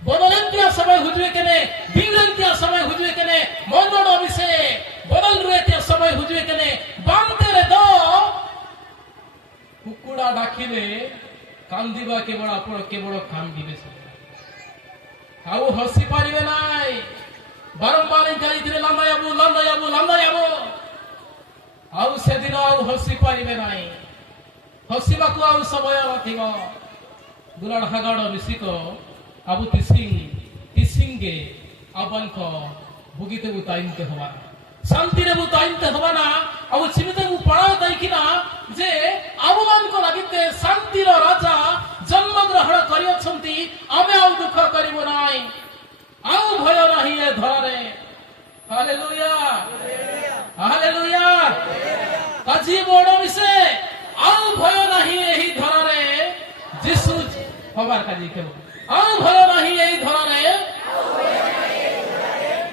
बदलंतिया समय हुजुए केने बिंगलंतिया समय हुजुए केने मनन विषय बदल रुएतिया समय हुजुए केने बांते रे दो कुकुड़ा डाकिले कांदिबा केवल आपण केवल कांदिबे आउ हसी पारिबे नाय बारंबार कहिथिले लांदायाबु आउ से दिन आउ हसी पारिबे नाय हसीबा को आउ समय नथिबो दुलाड़ हगाड़ मिसिको आबु तिसिंगे अबनको भुगिते बुताइनते हवा शांति रे बुताइनते हवा ना आबु चिमिते बु पड़ा दैकिना जे ଆମ ମାନଙ୍କ ଲାଗିତେ ଶାନ୍ତିର ରାଜା ଜନ୍ମଗ୍ରହଣ କରିଅଛନ୍ତି। ଆମେ ଆଉ ଦୁଃଖ କରିବୁ ନାହିଁ, ଆଉ ଭୟ ନାହିଁ ଏ ଧରାରେ। Hallelujah hallelujah. କାଜି ବଡ଼ ମିଶେ ଆଉ ଭୟ ନାହିଁ ଏହି ଧରାରେ। ଯୀଶୁ ହବାର କାଜି କେବ ଆଉ ଭୟ ନାହିଁ ଏହି ଧରାରେ।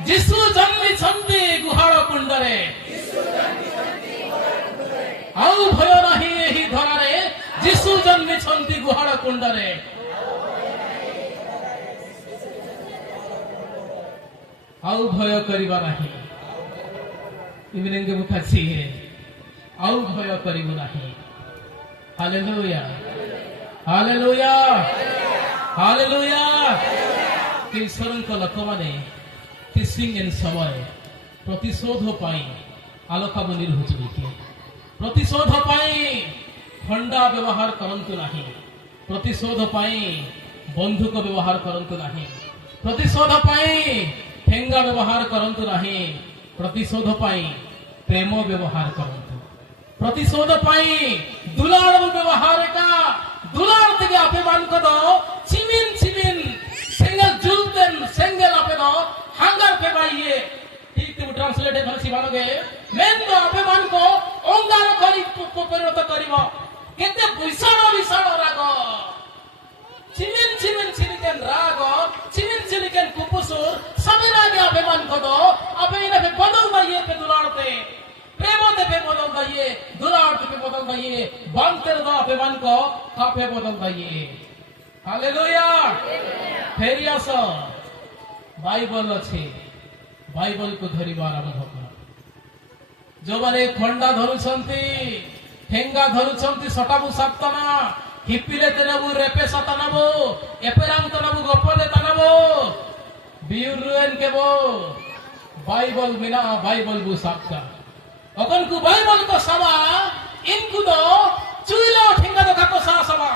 ଯୀଶୁ ଜନ୍ମିଛନ୍ତି ଗୁହାଳ କୁଣ୍ଡରେ। ଆଉ ଭୟ ନାହିଁ ଏହି ଧରାରେ। ଯୀଶୁ ଜନ୍ମିଛନ୍ତି ଗୁହାଳ କୁଣ୍ଡରେ। ଆଉ ଭୟ କରିବା ନାହିଁ। ଇଭିନିଂ କେ ବୁଖାଛି ଆଉ ଭୟ କରିବୁ ନାହିଁ। Hallelujah hallelujah hallelujah. ଈଶ୍ୱରଙ୍କ ଲୋକମାନେ କିସିଂ ସମୟ ପ୍ରତିଶୋଧ ପାଇଁ ଆଲୋକାବନୀ ରହୁଛନ୍ତି କି ପ୍ରତିଶୋଧ ପାଇଁ ଖଣ୍ଡା ବ୍ୟବହାର କରନ୍ତୁ ନାହିଁ। ପ୍ରତିଶୋଧ ପାଇଁ ବନ୍ଧୁକ ବ୍ୟବହାର କରନ୍ତୁ ନାହିଁ। ପ୍ରତିଶୋଧ ପାଇଁ ଠେଙ୍ଗା ବ୍ୟବହାର କରନ୍ତୁ ନାହିଁ। ପ୍ରତିଶୋଧ ପାଇଁ ପ୍ରେମ ବ୍ୟବହାର କରନ୍ତୁ। ପ୍ରତିଶୋଧ ପାଇଁ ଦୁଲାଳ ବ୍ୟବହାର का दुलार থেকে অপমান কদো চিমিন চিমিন সেঙ্গেল জুলতেন সেঙ্গেল আপেদো হাঙ্গার পেবাইয়ে। ঠিক তুমি ট্রান্সলেট এখানে সিবানগে মেন তো অপমান কো অঙ্গার করি পরিণত করিব। কেতে বিশাল বিশাল রাগ চিমিন চিমিন চিনিকেন রাগ চিমিন চিনিকেন কুপুসুর সবের আগে অপমান কদো আপে ইনাকে বদল দাইয়ে পে দুলারতে প্রেমতে পে বদল দাইয়ে দুলারতে পে বদল দাইয়ে বান্তের দো অপমান কো কাপে বদল দাইয়ে। হালেলুয়া ফেরি আস বাইবেল আছে বাইবেল को ধরিবা আরম্ভ কর। ଯୋଉମାନେ ଖଣ୍ଡା ଧରୁଛନ୍ତି ଠେଙ୍ଗା ଧରୁଛନ୍ତି ସଟାବୁ ସାତନା ହିପିଲେ ତେନବୁ ରେପେ ସାତନବୁ ଏପେରାନ୍ତ ନବୁ ଗୋପଲେ ତନବୁ ବିୟୁରୁଏନ୍ କେବো বাইবেল বিনা বাইবেল বু সাতকা অকন কু বাইবেল को सवा इनको दो चुइलो ठेंगा दो काको सा सवा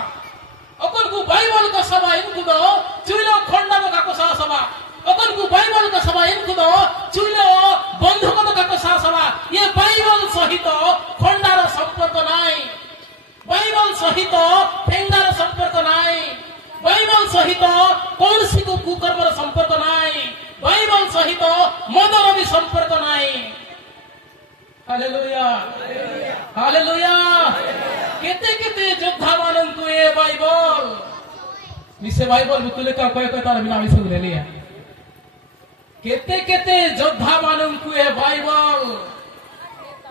অকন কু বাইবেল को सवा इनको दो चुइलो खंडा दो काको सा सवा অকন কু বাইবেল को सवा इनको दो चुइलो বন্ধুক দো কাको सा सवा। ये বাইবেল সহিত খন্ডার সম্পর্ক নাই। বাইবেল সহিত ঠেঙ্গার সম্পর্ক নাই। বাইবেল সহিত কৌশি কুকর্মর সম্পর্ক নাই। বাইবেল সহিত মদর বি সম্পর্ক নাই। Hallelujah hallelujah. কেতে কেতে যোদ্ধা মাননকু এ বাইবেল মিছে বাইবেল বুতুলে কা কয় কয় তার বিনা মিছে বলে লিয়া। কেতে কেতে যোদ্ধা মাননকু এ বাইবেল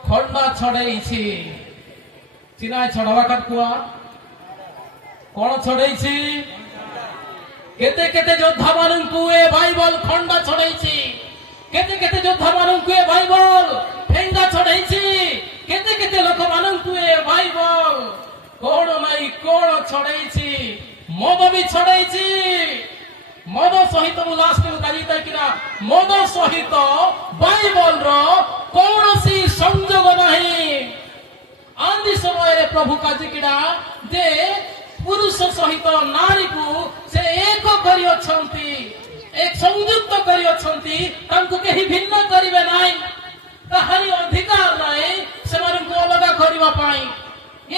খন্ডা ছড়াইছি। চিনায় ছড়াবা কাট কুয়া কোন ছড়াইছি? কেতে কেতে যোদ্ধা মাননকু এ বাইবেল খন্ডা ছড়াইছি। কেতে কেতে যোদ্ধা মাননকু এ বাইবেল ঠেঙ্গা ছড়াইছি। কেতে কেতে লোক মাননকু এ বাইবেল কোন নাই কোন ছড়াইছি মদ বি ছড়াইছি। মদ সহিত মু লাস্ট মু কাজি তাই কিনা মদ সহিত বাইবেল র কৌনসি সংযোগ নাই। আন্দি সময়ে প্রভু কাজি কিনা যে পুরুষ সহিত নারী কু সে এক করি অছন্তি এক সংযুক্ত করি অছন্তি তাঙ্কু কেহি ভিন্ন করিবে নাই। তাহারি অধিকার নাই সেমানଙ୍କୁ ଅଲଗା କରିବା ପାଇଁ।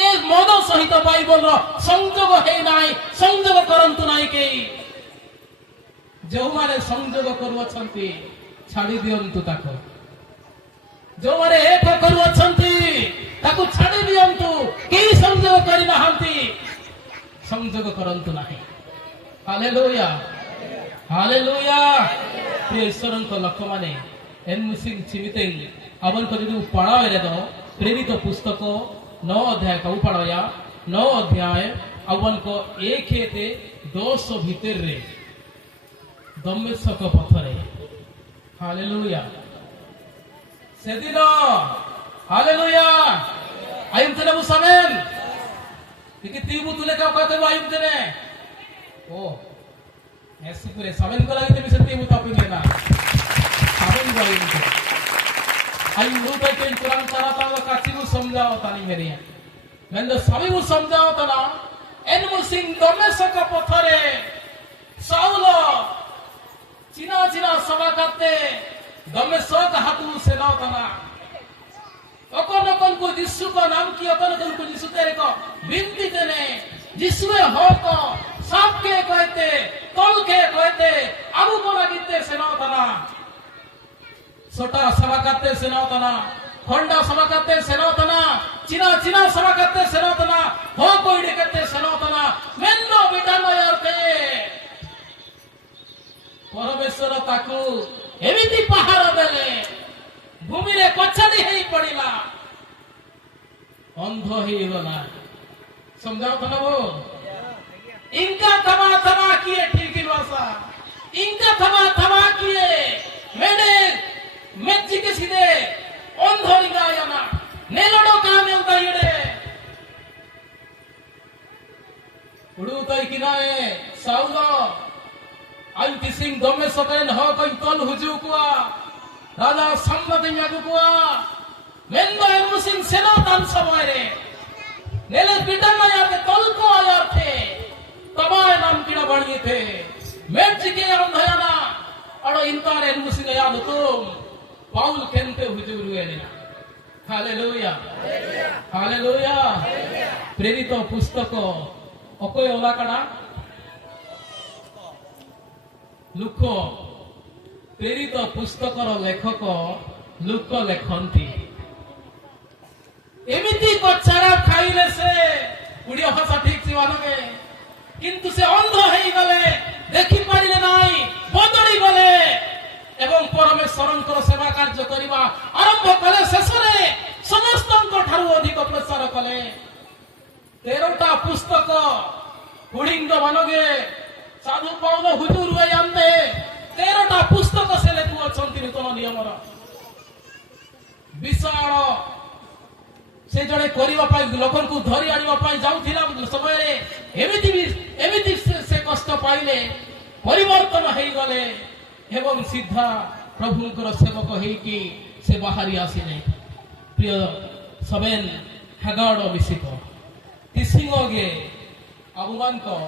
ଏ ମଦ ସହିତ ବାଇବଲର ସଂଯୋଗ ହେଇ ନାହିଁ। ସଂଯୋଗ କରନ୍ତୁ ନାହିଁ କେହି। ଯେଉଁମାନେ ସଂଯୋଗ କରୁଅଛନ୍ତି ଛାଡ଼ି ଦିଅନ୍ତୁ ତାକୁ। ଯେଉଁମାନେ ଏକ କରୁଅଛନ୍ତି ତାକୁ ଛାଡ଼ି ଦିଅନ୍ତୁ। କେହି ସଂଯୋଗ କରିନାହାନ୍ତି ସଂଯୋଗ କରନ୍ତୁ ନାହିଁ। Hallelujah hallelujah. ପ୍ରିୟ ଈଶ୍ୱରଙ୍କ ଲୋକମାନେ ଏନ୍ମୁସିଂ ଚିମିତେଇ ಅವನ್ ಕರಿದು ಪಡಾವೆರೆದ ಪ್ರೇರಿತ ಪುಸ್ತಕ 9 अध्याय का पढ़ाया 9 अध्याय अवन को 1 थे 200 भीतर रे दमेशक पथरे। हालेलुया सेदिन हालेलुया आयुम तने मुसमेन कि तीबु तुले का कहते आयुम तने ओ ऐसे पूरे समेन को लगे ते तीबु तापी लेना समेन को आयुम तने आई रूपे के कुरान चलाता हुआ काची को समझाओ तानी मेरी है मैं तो सभी को समझाओ तना एन मुसिंग दमेशक पथरे साउलो चिना चिना सभा करते दमेशक हाथू से ना तना अकन अकन को जिसु को नाम की अकन अकन को जिसु तेरे को बिनती तेने जिसुए हो को सब के कहते तल के कहते अबू को लगिते सेनातना छोटा सभा करते सेनातना होंडा सभा करते सेनातना चिना चिना सभा करते सेनातना हो कोई करते सेनातना मेन्नो बिटानो यारते परमेश्वर ताकू एमिति पहाड़ देले भूमि रे कछाड़ी हेई पड़िला अंध हेई गला समझाओ तो ना वो इनका थमा थमा किए ठीक भाषा इनका थमा थमा किए मैंने मेच्ची के सीधे अंधोरिंगा याना नेलोडो काम मिलता ये उड़ू तो किनाए साउलो अंति सिंह दमे सकन हो कोई तल हुजू कुआ राजा सम्मत यागु कुआ मेंदो एमु सिंह सेना तान समय रे नेले बिटन यार तल को आयर थे तबाय नाम किड़ा बढ़िए थे मेच्ची के अंधयाना अड़ो इंतार एमु सिंह याद तुम पाउल केंते हुजूर हुए ने हालेलुया हालेलुया प्रेरित पुस्तक अकोय ओला कड़ा लुक प्रेरित पुस्तकर लेखक लुक लेखंती एमिति कछाड़ा खाइले से उड़िया भाषा ठीक से मानके किंतु से अंध हेई गले देखि पारिले नाही बदली गले एवं परमेश्वरंकर सेवा कार्य करिबा आरंभ कले शेषरे समस्तंक ठारू अधिक प्रचार कले 13टा पुस्तक पुडिंग मानगे साधु पाउल हुजूर हुए आंदे 13टा पुस्तक से लेखु अछंती नूतन नियमर विशाल से जड़े करिबा पाई लोकन को धरि आनिबा पाई जाउथिला समय रे एमिति से कष्ट पाइले परिवर्तन हेई गले एवं सीधा प्रभुंकर सेवक हेकी से बाहरी आसिने प्रिय सबेन हेगाड विसिक तिसिंगगे अबुमान को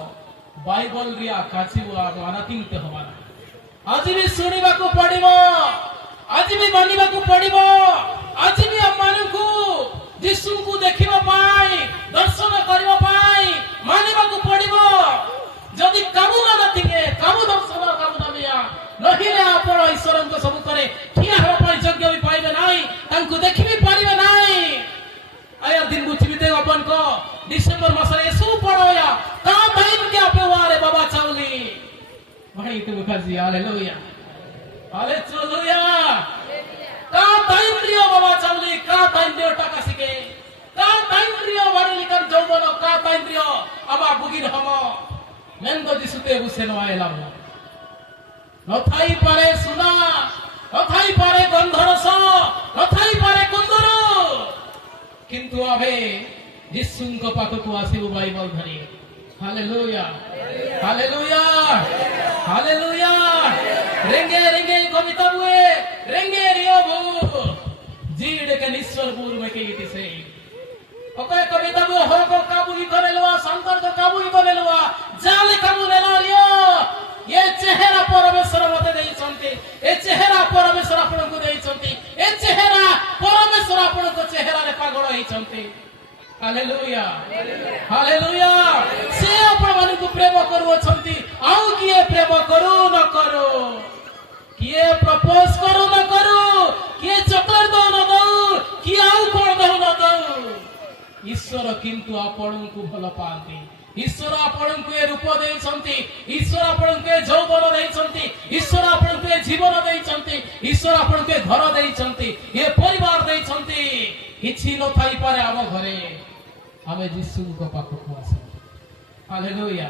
बाइबल रिया काचिबा मानाकिंते हमारा आज भी सुनिबा को पड़िबो आज भी मानिबा को पड़िबो आज भी हम मानकु यीशु को देखिबा पाई दर्शन करिबा पाई मानिबा को पड़िबो जदि काबू ना नथिगे काबू दर्शन काबू ना बिया नहिले आपण ईश्वरंक सब करे ठिया हो पाई योग्य भी पाइबे नाही तांको देखिबी पारिबे नाही आया दिन बुझिबी दे अपन को डिसेंबर मासरे यसु पड़ोया का टाइम के अपेवारे बाबा चावली भाई तो मुखर्जी हालेलुया हालेलुया का टाइम रियो बाबा चावली का टाइम दियो टाका सिके का टाइम रियो बाड़ी लिकर जौबन का टाइम रियो अबा बुगिन हम मेंदो दिसुते बुसेनो आयला नथाई पारे सुना नथाई पारे गंधरस नथाई पारे कुंदरू किंतु आबे यीशुंक पाखकु आसिबु बाइबल धरि हालेलुया हालेलुया हालेलुया रेंगे रेंगे कविता हुए रेंगे रियो भू जीड़ के निश्चरपुर में के इति से ओके कविता वो हो को काबू ही करेलवा संतर को काबू ही करेलवा जाले काबू नेला रियो ये चेहरा परमेश्वर मते देई छंती ए चेहरा परमेश्वर आपन को देई छंती ए चेहरा परमेश्वर आपन को चेहरा रे पागल होई छंती हालेलुया हालेलुया से आपण मन को प्रेम करू छंती आउ किए प्रेम करू न करू किए प्रपोज करू न करू किए चॉकलेट दो न दो किए आउ कोन दो न दो ईश्वर किंतु आपण को भल पांती ईश्वर आपण को ए रूप देई छंती ईश्वर आपण को जौवन देई छंती ईश्वर आपण को जीवन देई छंती ईश्वर आपण को घर देई छंती ए परिवार देई छंती किछि न थाई पारे आम घरे आमे यीशु को पाखकु आसे हालेलुया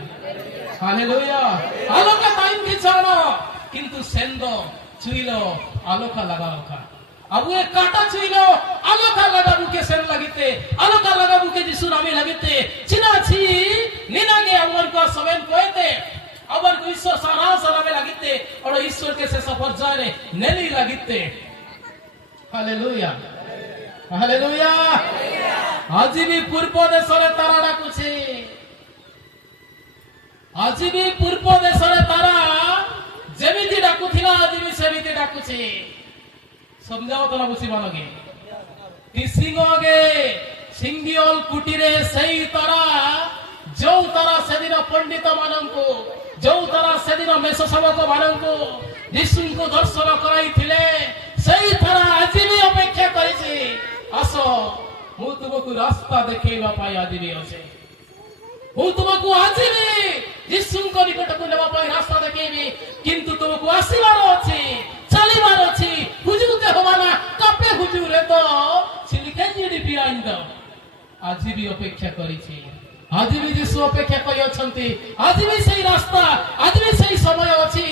हालेलुया आलोक टाइम की छानो किंतु सेंदो चुइलो आलोक लगाओका अब ये काटा छुइलो आलोका लगाबू के सेन लगिते आलोका लगाबू के यीशु नामे लगिते चिना छी निनागे अमर को सवेन कोएते अबर को ईश्वर सारा सारा में लगिते और ईश्वर के से सफर जाने नेली लगिते हालेलुया हालेलुया आज भी पूर्व देश रे तारा डाकुछे आज भी पूर्व देश रे तारा जेमिति डाकुथिला आज भी सेमिति डाकुछे समझाओ तो ना बुझी मानोगे তিসিংগে সিঙ্গিওল কুটিরে সেই তারা ଯୋଉ ତାରା ସେଦିନ ପଣ୍ଡିତ ମାନଙ୍କୁ ଯୋଉ ତାରା ସେଦିନ ମେଷ ସେବକ ମାନଙ୍କୁ ଯୀଶୁଙ୍କୁ ଦର୍ଶନ କରାଇଥିଲେ ସେଇ ତାରା ଆଜି ବି ଅପେକ୍ଷା କରିଛି। ଆସ ମୁଁ ତୁମକୁ ରାସ୍ତା ଦେଖେଇବା ପାଇଁ ଆଜି ବି ଅଛି। ମୁଁ ତୁମକୁ ଆଜି ବି ଯୀଶୁଙ୍କ ନିକଟକୁ ନେବା ପାଇଁ ରାସ୍ତା ଦେଖେଇବି, କିନ୍ତୁ ତୁମକୁ ଆସିବାର ଅଛି, ଚାଲିବାର ଅଛି। হুজুরকে হবা না কাপে হুজুরে তো সিলিকে জিডি বিআইন দাও আজ भी অপেক্ষা করেছি। আজ भी যিশু অপেক্ষা করে অছন্তি। আজ भी সেই রাস্তা, আজ भी সেই সময় ଅଛି।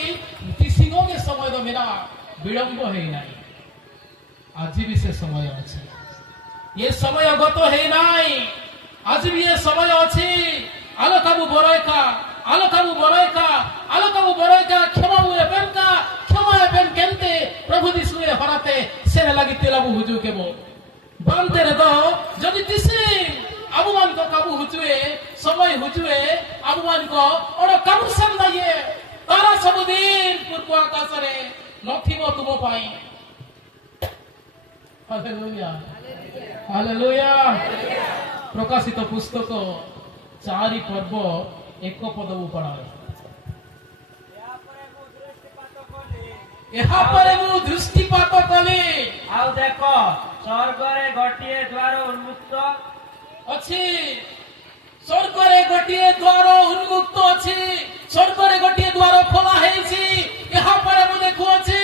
তিসিংগে সময় তো মেরা বিলম্ব হেই নাই। আজ भी সে সময় আছে। ये समय গত হেই নাই। আজ भी ये समय ଅଛି। আলোকাবু বড়য়কা আলোকাবু বড়য়কা আলোকাবু বড়য়কা ক্ষমাবু এবেনকা ক্ষমা এবেন কেনতে প্রভু যিশুয়ে হরাতে সেরে লাগি তেলাবু হুজু কেবো বানতে রে তো যদি তিসিং আবুমান কো কাবু হুজুয়ে সময় হুজুয়ে আবুমান কো ওড় কাবু সামদাইয়ে তারা সবদিন পূর্ব আকাশরে নথিব তুম পাই। Hallelujah hallelujah. প্রকাশিত পুস্তক 4 পর্ব 1 পদবু পড়ায়। ଏହା ପରେ ମୁଁ ଦୃଷ୍ଟିପାତ କଲି ଆଉ ଦେଖ ସ୍ୱର୍ଗରେ ଗୋଟିଏ ଦ୍ୱାର ଉନ୍ମୁକ୍ତ ଅଛି। ସ୍ୱର୍ଗରେ ଗୋଟିଏ ଦ୍ୱାର ଉନ୍ମୁକ୍ତ ଅଛି। ସ୍ୱର୍ଗରେ ଗୋଟିଏ ଦ୍ୱାର ଖୋଲା ହେଇଛି। ଏହା ପରେ ମୁଁ ଦେଖୁଅଛି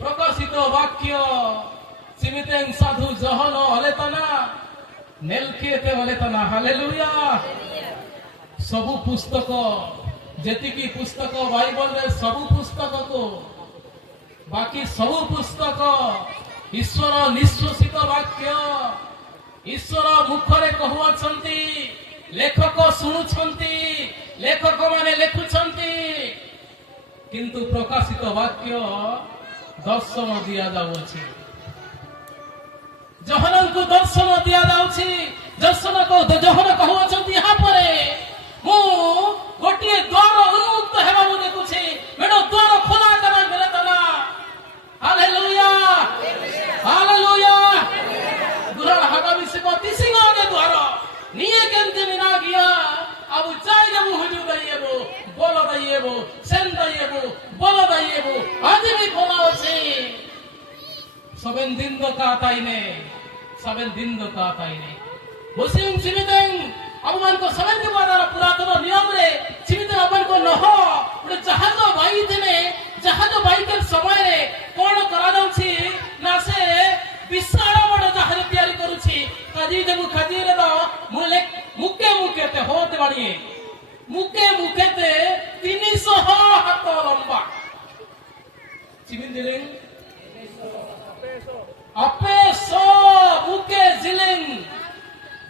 ପ୍ରକାଶିତ ବାକ୍ୟ ସିମିତେଂ ସାଧୁ ଜହନ ହଲେତନା ନେଲକେତେ ହଲେତନା। ହାଲେଲୁୟା। ସବୁ ପୁସ୍ତକ ଯେତିକି ପୁସ୍ତକ ବାଇବଲରେ ସବୁ ପୁସ୍ତକକୁ ବାକି ସବୁ ପୁସ୍ତକ ଈଶ୍ୱର ନିଶ୍ୱାସିତ ବାକ୍ୟ ଈଶ୍ୱର ମୁଖରେ କହୁଅଛନ୍ତି, ଲେଖକ ଶୁଣୁଛନ୍ତି, ଲେଖକ ମାନେ ଲେଖୁଛନ୍ତି, କିନ୍ତୁ ପ୍ରକାଶିତ ବାକ୍ୟ ଦର୍ଶନ ଦିଆଯାଉଅଛି। ଜହନଙ୍କୁ ଦର୍ଶନ ଦିଆଯାଉଛି। ଜହନ କହୁଅଛନ୍ତି ଏହା ପରେ ମୁଁ ଗୋଟିଏ ଦ୍ୱାର ଉନ୍ମୁକ୍ତ ହେବା ମୁଁ ଦେଖୁଛି। ମେଡ଼ ଦ୍ୱାର ଖୋଲା କରା ମିଳେତନା। Hallelujah hallelujah. ଦୁରା ହାଗାବି ସେ ତିସିଂগে ଦ୍ୱାର নিয়ে কেনতে মিনা গিয়া আবু চাই যাবো হুজুর দাইয়েবো বল দাইয়েবো সেন দাইয়েবো বল দাইয়েবো আজ भी খোলা আছে। সবেন দিন দো কাতাইনে সবেন দিন দো কাতাইনে বসিং সিমিতেং আবুমান কো সবেন কে বাদার পুরাতন নিয়ম রে সিমিতেং আবুমান কো নহ ওটা জাহাজ বাই দিনে জাহাজ বাইকের সময় রে কোন করা যাଉଛି না সে বিশাল বড় জাহাজ তৈরি করুছি। কাজী দেবু খাজি রে দাও মুকে মুকেতে হতে বাড়িয়ে মুকে মুকেতে 300 হাত লম্বা চিমিন দিলেন আপে সো মুকে জিলেন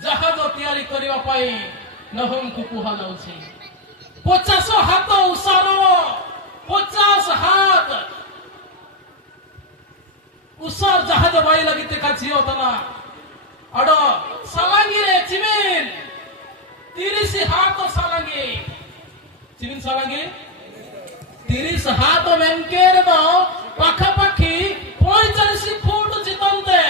জাহাজ তৈরি করিবা পাই নহংকু কুহা যাଉଛି। 50 হাত উসার 50 হাত উসার জাহাজ বাই লাগিতে কাছি হতনা আড় সালাঙ্গি রে চিমিন 30 হাত সালাঙ্গি চিমিন সালাঙ্গি 30 হাত মেনকের দ পাখাপাখি 45 ফুট জিতন্তে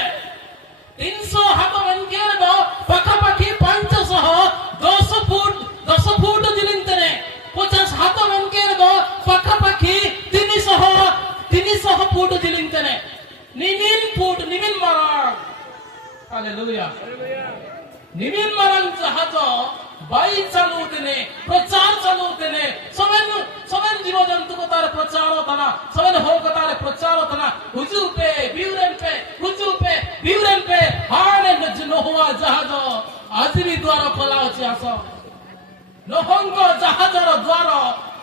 300 হাত মেনকের দ পাখাপাখি 510 ফুট জিলিনতে 50 হাত মেনকের দ পাখাপাখি 300 ফুট জিলিনতে নিমিন ফুট নিমিন মারাং। হালেলুয়া। নিমিন মারাং জাহাজ বাই চালুতেনে প্রচার চালুতেনে সবেন জীবজন্তু কো তার প্রচার হতনা সবেন হোক তার প্রচার হতনা হুজু পে বিউরেন পে হানে ন হওয়া জাহাজ আজ भी দ্বার খোলা আছে। আস নহঙ্গ জাহাজর দ্বার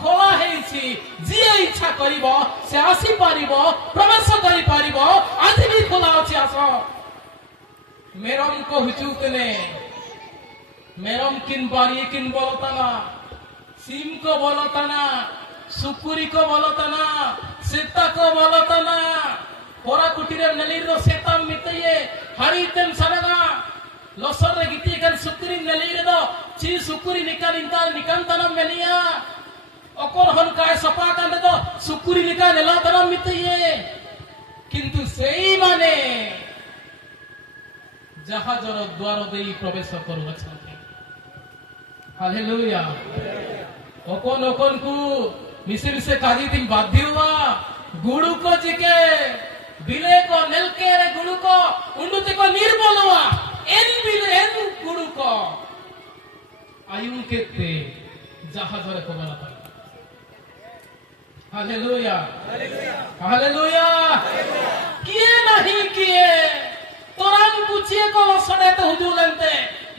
খোলা ହେଇଛି। ଯିଏ ଇଚ୍ଛା କରିବ ସେ ଆସି ପାରିବ ପ୍ରବେଶ କରି ପାରିବ। ଆজ भी ଖୋଲା ଅଛି। ଆସ মেরম কো হুজুতনে মেরম কিন বাড়িয়ে কিন বলতানা সিম কো বলতানা সুকুরি কো বলতানা সীতা কো বলতানা পরা কুটিরে নলির সেতাম মিতয়ে হারিতেম সানাগা লসর রে গিতি কান সুকুরি নলির দ চি সুকুরি নিকান্তনম মেলিয়া অকর হন কায় সপা কান্দে দ সুকুরি নিকা নেলাতনম মিতয়ে কিন্তু সেই মানে ଜାହାଜର ଦ୍ୱାର ଦେଇ ପ୍ରବେଶ କରୁଅଛନ୍ତି। ହାଲେଲୁୟା। ଅକନ ଅକନକୁ ମିଶି ମିଶି କାଜିତି ବାଧ୍ୟ ହୁଆ ଗୁଡୁକ ଜିକେ ବିଲେକ ନେଲକେରେ ଗୁଡୁକ ଉଣ୍ଡୁତିକ ନିର୍ମଲዋ ଏନ୍ ବିଲେ ଏନ୍ ଗୁଡୁକ ଆୟୁଁ କେତେ ଜାହାଜରେ କବଲା ପାଇ। Hallelujah hallelujah. କିଏ ନାହିଁ କିଏ ତୋରାଙ୍କୁ ଚିଏ କଲ ସଡେତେ ହୁଜୁଲେନ୍ତେ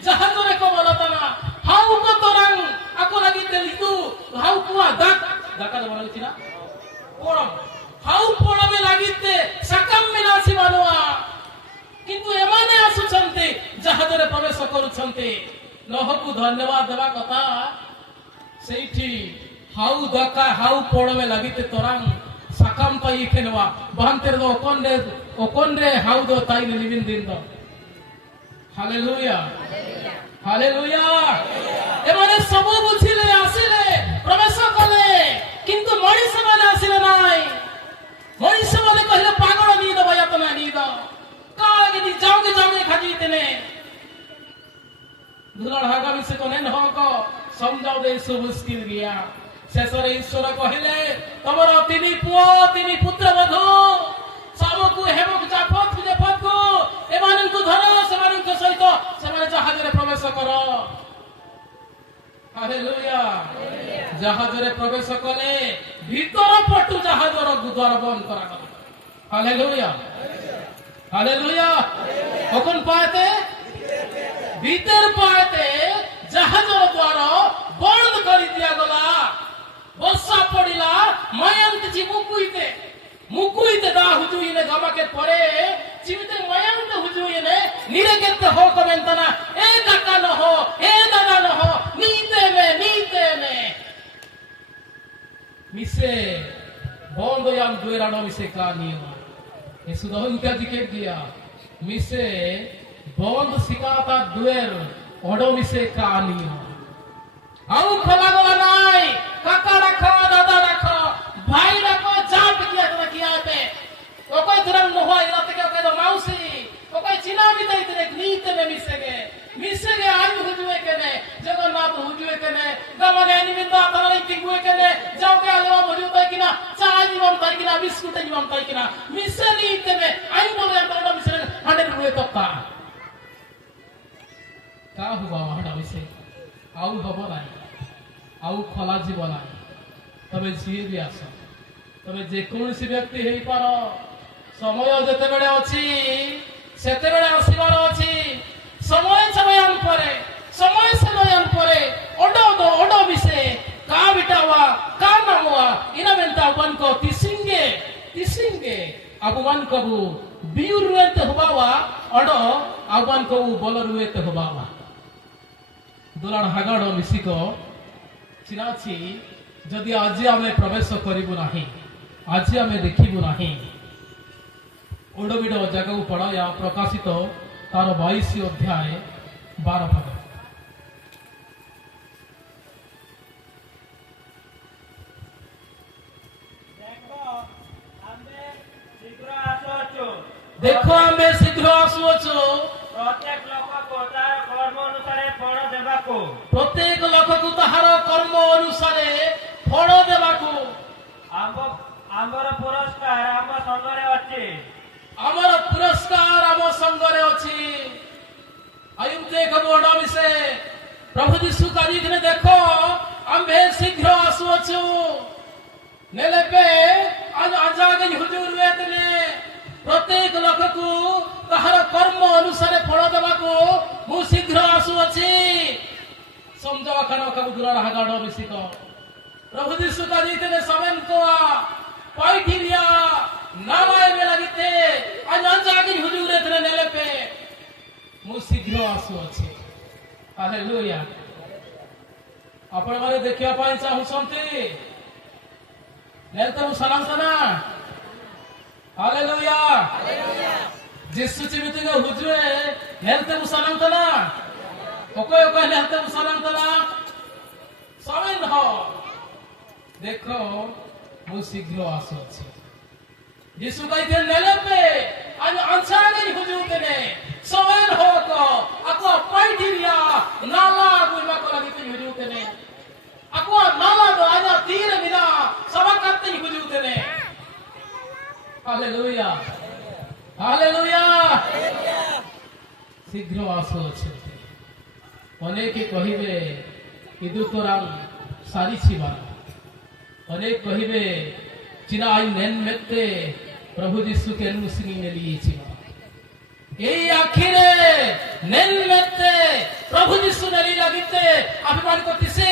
ଜାହାଜରେ କବଲା ତାନା হাউ কতরাং আকো লাগিতে লিতু হাউ কুয়া দাক দাকা বলা হচ্ছে না পড়ম হাউ পড়মে লাগিতে সাকাম মিলাছি মানুয়া কিন্তু এমানে আসুছন্তে জাহাজরে প্রবেশ করুছন্তে লহকু ধন্যবাদ দেবা কথা সেইটি হাউ দাকা হাউ পড়মে লাগিতে তোরাং সাকাম পাই খেনবা বান্তের দো ওকনরে হাউ দো তাই লিবিন দিন দো। Hallelujah hallelujah. এবারে সবু বুঝিলে আসিলে প্রবেশ কলে কিন্তু মଣିষ মানে আসিলে নাই। মଣିষ মানে কহিলে পাগল নিয়ে দেবো যাতনা নিয়ে দাও কাগে দি যাওগে খাজি তেনে দুলার হাগামি সে কোনে নহক সমঝাও দে সু মুশকিল গিয়া। শেষরে ঈশ্বর কহিলে তোমার তিনি পুଅ তিনি পুত্র বধূ সবকু হেমক জাফত জেফতকু এমানଙ୍କୁ ধর সেମାନଙ୍କ সহিত ସେମାନେ ଜାହାଜରେ ପ୍ରବେଶ କର। ହାଲେଲୁୟା। ଜାହାଜରେ ପ୍ରବେଶ କଲେ ଭିତର ପଟୁ ଜାହାଜର ଦ୍ୱାର ବନ୍ଦ କରାଗଲା। Hallelujah hallelujah. কখন পাতে ভিতর পাতে জাহাজর দ্বার বন্ধ করে দিয়া গলা। বর্ষা পড়িলা মায়ান্ত জি মুকুইতে দা হুজুইনে গমাকে পরে চিমিতে মায়ান্ত হুজুইনে নিরেকেতে হো কমেন্তনা এ কাকা ন হো এ দাদা ন হো নিতে মে মিসে বন্ধ ইয়াম দুয়েরানো মিসে কানিয়া এ সুদহন কা দিকে গিয়া মিসে বন্ধ সিকাতা দুয়ের ওডো মিসে কানিয়া আউ খোলা গলা নাই কাকা রাখো দাদা রাখো ভাই রাখো জাপ কিয়া তোরা কিয়াতে ওকই ধরম নহা ইলা থেকে ওকই মাউসি ওকই চিনা বিদাই তে নিতে মিসেগে আই হুজুয়ে কেনে জগন্নাথ হুজুয়ে কেনে গমনে নিবিন্দা তারাই টিগুয়ে কেনে যাওকে আলো মজু তাই কিনা চা জীবন তাই কিনা বিস্কুট জীবন তাই কিনা মিসে নিতে আই বলে তোরা মিসে 100 রুয়ে তক্কা কা হুবা হাডা মিসে আউ হব নাই আউ খোলা জীব নাই। তবে যিয়ে বি আস তবে যে কৌশি ব্যক্তি হই পার সময় যেতেবেলে অছি সেতেবেলে আসিবার অছি। সময় পরে ওডো বিসে কা বিটাওয়া কা নামওয়া ইনা বেলতা ওপন কো তিসিঙ্গে আবুমান কবু বিউর রুয়েতে হবাওয়া ওডো আবুমান কবু বল রুয়েতে হবাওয়া। দুলার হাগাড় মিশিক চিনাছি যদি আজি আমি প্রবেশ করিবু নাহি আজি আমি দেখিবু নাহি ওডবিড জায়গাକୁ পড়া প্রকাশিত তার 22 অধ্যায় 12 পদ। দেখো আমি শীঘ্র আসুଅଛୁ প্রত্যেক লোকକୁ তাহার কর্ম অনুসারে ফল দেবাকু। ଆମର ପୁରସ୍କାର ଆମ ସଙ୍ଗରେ ଅଛି। আমার পুরস্কার আমার সঙ্গরে অছি। আয়ুব দেখ বড় মিশে প্রভু যিশু কাজি দিনে দেখো আম্ভে শীঘ্র আসুଅଛୁ নেলেপে আজ আজাগে হুজুর বেতনে প্রত্যেক লোকକୁ তাহার কর্ম অনুসারে ফল দেবাকু মু শীঘ্র আসুଅছি। সমঝাওয়া খানা কাবু দুলার হাগাড় মিশিক প্রভু যিশু কাজি দিনে সবেন কোয়া পাইঠিরিয়া নামায় মে লাগিতে আজ আজাগে হুজুর বেতনে নেলেপে মু শীঘ্র আসুଅছি। হালেলুয়া। ଆପଣ ମାନେ ଦେଖିବା ପାଇଁ ଚାହୁଁଛନ୍ତି ନେଲତେ ମୁଁ ସନାନ୍ତନା ହାଲେଲୁୟା। ଯିଶୁ ଚିମିତିକ ହୁଜୁଏ ନେଲତେ ମୁଁ ସନାନ୍ତନା ଓକେ ନେଲତେ ମୁଁ ସନାନ୍ତନା ସବେନ ହ ଦେଖ ମୁଁ ଶୀଘ୍ର ଆସୁଅଛି। यीशु कहते नेले पे आज आंसर नहीं हुजूर ने सवाल हो को ako पाइटिया नाला गुमा को लगी हुजूर ने ako नाला दो आज तीर बिना सवा करते हुजूर ने हालेलुया हालेलुया शीघ्र आसो अछंती अनेक कहिबे इदु तोराम सारी छिबा अनेक कहिबे चिना आई नेन मेते प्रभु यीशु के अनुसिंगी ने लिए छिबा এই আখিরে নেন মেতে প্রভু যিশু নেলি লাগিতে অভিমান করতেছে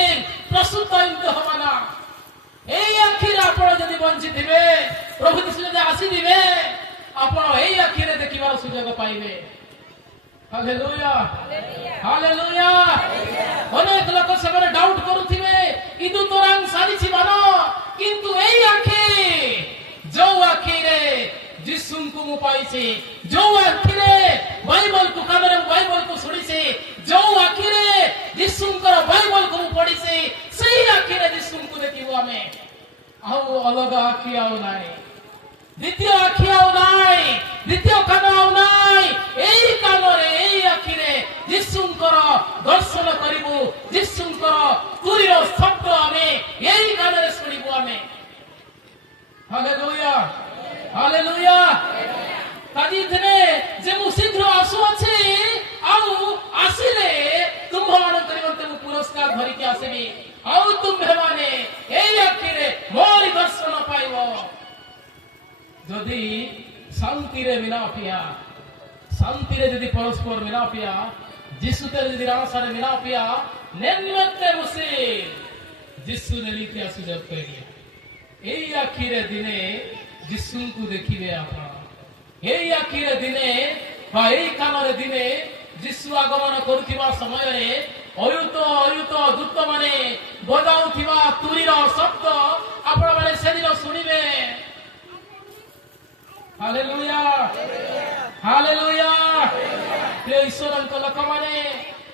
প্রস্তুত হইতে হবে না এই আখিরে আপন যদি বঞ্চিত দিবে প্রভু যিশু যদি আসি দিবে আপন এই আখিরে দেখিবার সুযোগ পাইবে হালেলুয়া হালেলুয়া অনেক লোক সেখানে ডাউট করুথিবে ইদু তোরাং সারিছি বানো কিন্তু এই আখি जो আখিরে जिसुଙ୍କୁ ମୁଁ ପାଇଛି ଯୋଉ ଆଖିରେ ବାଇବଲକୁ କାନରେ ବାଇବଲକୁ ଶୁଣିଛି ଯୋଉ ଆଖିରେ ଯୀଶୁଙ୍କର ବାଇବଲକୁ ମୁଁ ପଢିଛି ସେଇ ଆଖିରେ ଯୀଶୁଙ୍କୁ ଦେଖିବୁ ଆମେ ଆଉ ଅଲଗା ଆଖି ଆଉ ନାହିଁ ଦ୍ୱିତୀୟ ଆଖି ଆଉ ନାହିଁ ଦ୍ୱିତୀୟ କାନ ଆଉ ନାହିଁ ଏଇ କାନରେ ଏଇ ଆଖିରେ ଯୀଶୁଙ୍କର ଦର୍ଶନ କରିବୁ ଯୀଶୁଙ୍କର ତୁରୀର ଶବ୍ଦ ଆମେ ଏଇ କାନରେ ଶୁଣିବୁ ଆମେ ହାଲେଲୁୟା हालेलुया काजी थने जे मु शीघ्र आसु अछि आउ आसिले तुम्हान करिवंते मु पुरस्कार भरि के आसीबी आउ तुम्हे माने एई आखिरे मोर दर्शन पाइबो जदि शांति रे मिला पिया शांति रे जदि परस्पर मिला पिया जिसुते जदि रासा रे मिला पिया नेनमते मुसे जिसु ने लिखे आसु जब करिया एई आखिरे दिने जिसुଙ୍କୁ ଦେଖିବେ ଆପଣ ଏଇ ଆଖିରେ ଦିନେ ବା ଏଇ କାନରେ ଦିନେ ଯୀଶୁ ଆଗମନ କରୁଥିବା ସମୟରେ ଅୟୁତ ଦୂତମାନେ ବଜାଉଥିବା ତୁରୀର ଶବ୍ଦ ଆପଣମାନେ ସେଦିନ ଶୁଣିବେ ହାଲେଲୁୟା ହାଲେଲୁୟା ପ୍ରିୟ ଈଶ୍ୱରଙ୍କ ଲୋକମାନେ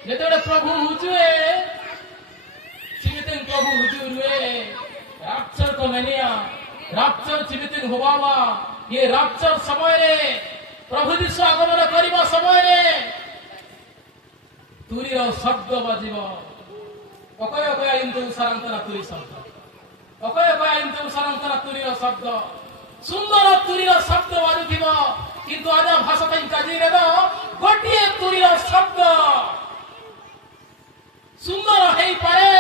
ଯେତେବେଳେ ପ୍ରଭୁ ହୁଜୁଏ ଚିମିତେ ପ୍ରଭୁ ହୁଜୁରୁଏ ରାପ୍ଚର କମେନିଆ राप्चर चिमितिन होबावा ये राप्चर समय रे प्रभु यीशु आगमन करिबा समय रे तुरीर शब्द बाजिबो अकय इंदु सारांतना तुरी शब्द अकय इंदु सारांतना तुरीर शब्द सुंदर तुरीर शब्द बाजुथिबो किंतु आज भाषा तई काजी रे दो गोटिए तुरीर शब्द सुंदर हेई पारे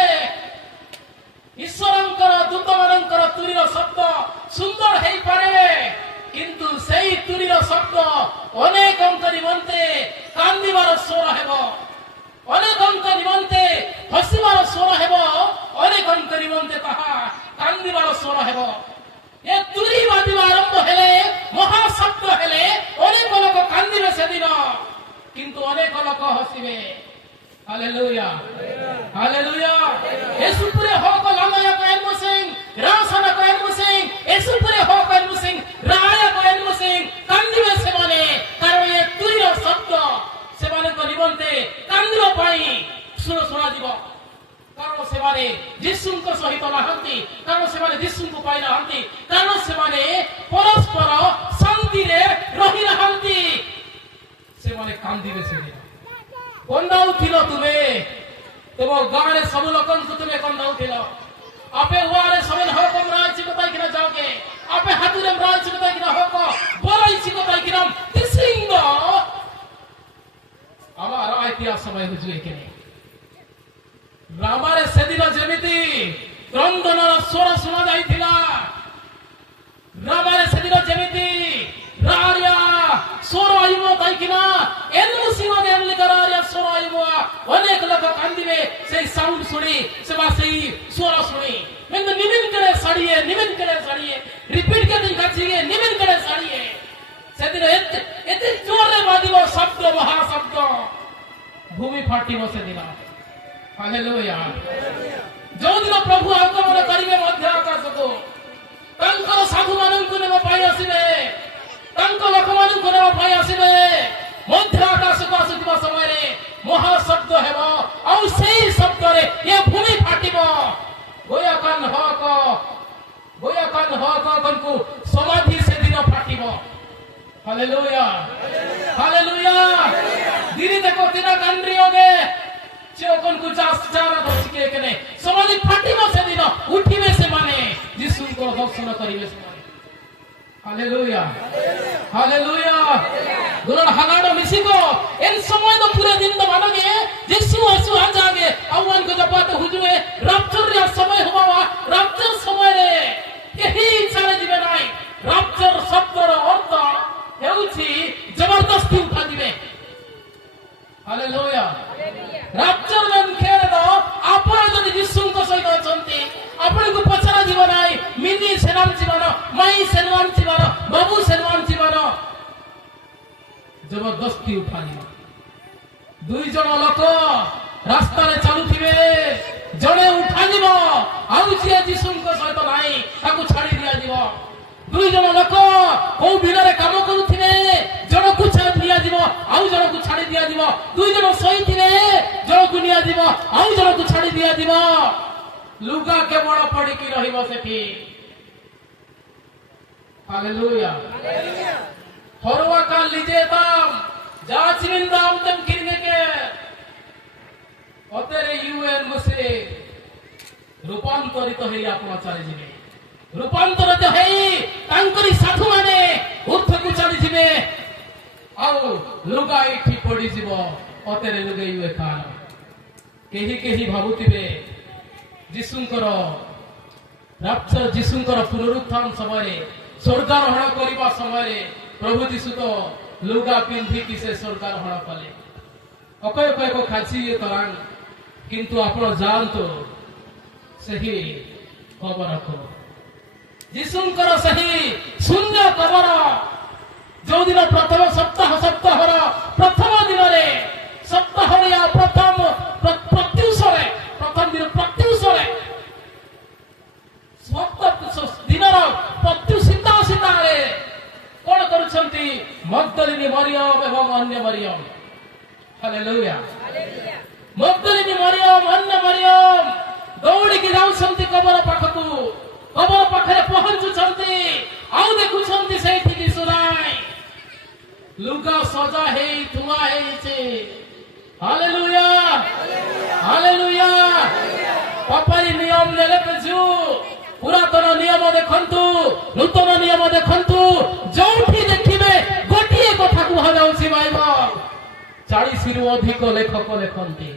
ईश्वरंकर दूतमानंकर तुरीर शब्द सुंदर हेई पारे किंतु सेई तुरीर शब्द अनेकंक निमंते कांदिबार स्वर हेबो अनेकंक निमंते हसिबार स्वर हेबो अनेकंक निमंते ताहा कांदिबार स्वर हेबो ए तुरी बाजिबा आरंभ हेले महाशब्द हेले अनेक लोक कांदिबे सेदिन किंतु अनेक लोक हसिबे हालेलुया हालेलुया येशू पुरे होक लामाया कोएन मुसिंग रासना कोएन मुसिंग येशू पुरे होक कोएन मुसिंग राया कोएन मुसिंग कांदिबे सेमाने कारण ये तुरीर शब्द सेमाने को निमंते कांदिबो पाई सुना दिबो कारण सेमाने यीशुଙ୍କ सहित नाहंती कारण सेमाने यीशुଙ୍କୁ पाई नाहंती कारण सेमाने परस्पर शांति रे रहि नाहंती सेमाने कांदिबे सेदिन कंदाउ थिलो तुमे तुम गाँव रे सब लोकन को तुमे कंदाउ थिलो आपे वारे समेन हो कम राज चिकताई किना जाओगे आपे हातुरे राज चिकताई किना हो को बोलाई चिकताई किना तिसिंग आमार इतिहास समय हुजुए के रामारे सेदिन जेमिति क्रंदनर स्वर सुना जाइथिला रामारे सेदिन जेमिति रारिया स्वर आइबो ताइकिना एनु सिंह एनु करारिया स्वर आइबो अनेक लोक कांदिबे सेई साउंड सुनी सेवा सेई स्वर सुनी मेन निमिन करे साड़िए रिपीट के दिन काचिए निमिन करे साड़िए सेदिन एते जोरे बादिबो शब्द महाशब्द भूमि फाटिबो सेदिन हालेलुया जो दिन प्रभु आगमन करिवे मध्य आकाश को तांकर साधु माननकु नेबो पाई आसीबे तांको लोकमाननकु नेबो पाई आसीबे मध्य आकाश को आसीबा समय रे महाशब्द हेबो आ सेई शब्द रे ये भूमि फाटिबो गोया कान हक कनकु समाधि से दिन फाट हालेलुया हालेलुया दिरी देखो तिना कंट्री होगे चोकन कुछ आस्चारा बचिके कने समाधि फाटिबो से दिन उठिबे से माने यीशु को दर्शन करिवे से माने हालेलुया हालेलुया दुलर हगाड़ो मिसिको इन समय तो पूरे दिन तो मानोगे यीशु आसु आ जागे आवन को जब बात हुजुए रैप्चर रे समय हुआ रैप्चर समय रे यही चले जिवे नाई रैप्चर शब्दर अर्थ हेउछि जबरदस्ती उठा दिवे हालेलुया रैप्चर में खेरे दो आपण जदि यीशु को सहित अछंती आपण को पछरा जीव नाई मिनी सेनाम जीवन मई सेनाम जीवन बाबू सेनाम जीवन जबरदस्ती उठानी दुई जन लोक रास्ता रे चलुथिबे जणे उठानिब आउ जे यीशु को सहित नाई ताकू छाड़ी दिया जीव दुई जन लोक को बिलरे काम करूथिबे जण को छाड़ी दिया जीव आउ जण को छाड़ी दिया जीव दुई जन सहिथिबे जण को निया जीव आउ जण को छाड़ी दिया जीव लुगा के बड़ पड़ी की रहिबो सेठी हालेलुया हरवा का लीजे दाम जाचिन दाम तुम किरने के अतेरे यूएन मुसे रूपांतरित हेई आपण चली जिवे रूपांतरित हेई तांकरी साधु माने उर्थ को चली जिवे आउ लुगा इठी पड़ी जिवो अतेरे लुगे यूए खान केही भाबुतिबे यीशुंकर रैप्चर यीशुंकर पुनरुत्थान समय स्वर्गारोहण करबा समय प्रभु यीशु तो लुगा पिंधि कि से स्वर्गारोहण कले अकय अकय को खाची तरांग किंतु आपण जानतो सही खबर को यीशुंकर सही शून्य खबर जो दिन प्रथम सप्ताहर प्रथम दिन रे सप्ताह या प्रथम प्रत्युषरे प्रथम दिन प्रत्युषरे दिनर प्रत्युषिता सीतारे कौन करुछंती मगदलिनी मरियम एवं अन्य मरियम हालेलुया मगदलिनी मरियम अन्य मरियम दौड़ी की जाउछंती कबर पाखकु कबर पाखरे पहुंचुछंती आउ देखुछंती सेठी की सुनाई लुगा सजा हेई थुआ हेई छे हालेलुया हालेलुया पापाई नियम लेले पेजु पुरातन नियम देखंतु नूतन नियम देखंतु जोठी देखिबे गोटिए कथा कुहा जाउछि बाइबल 40 रु अधिक लेखक लेखंती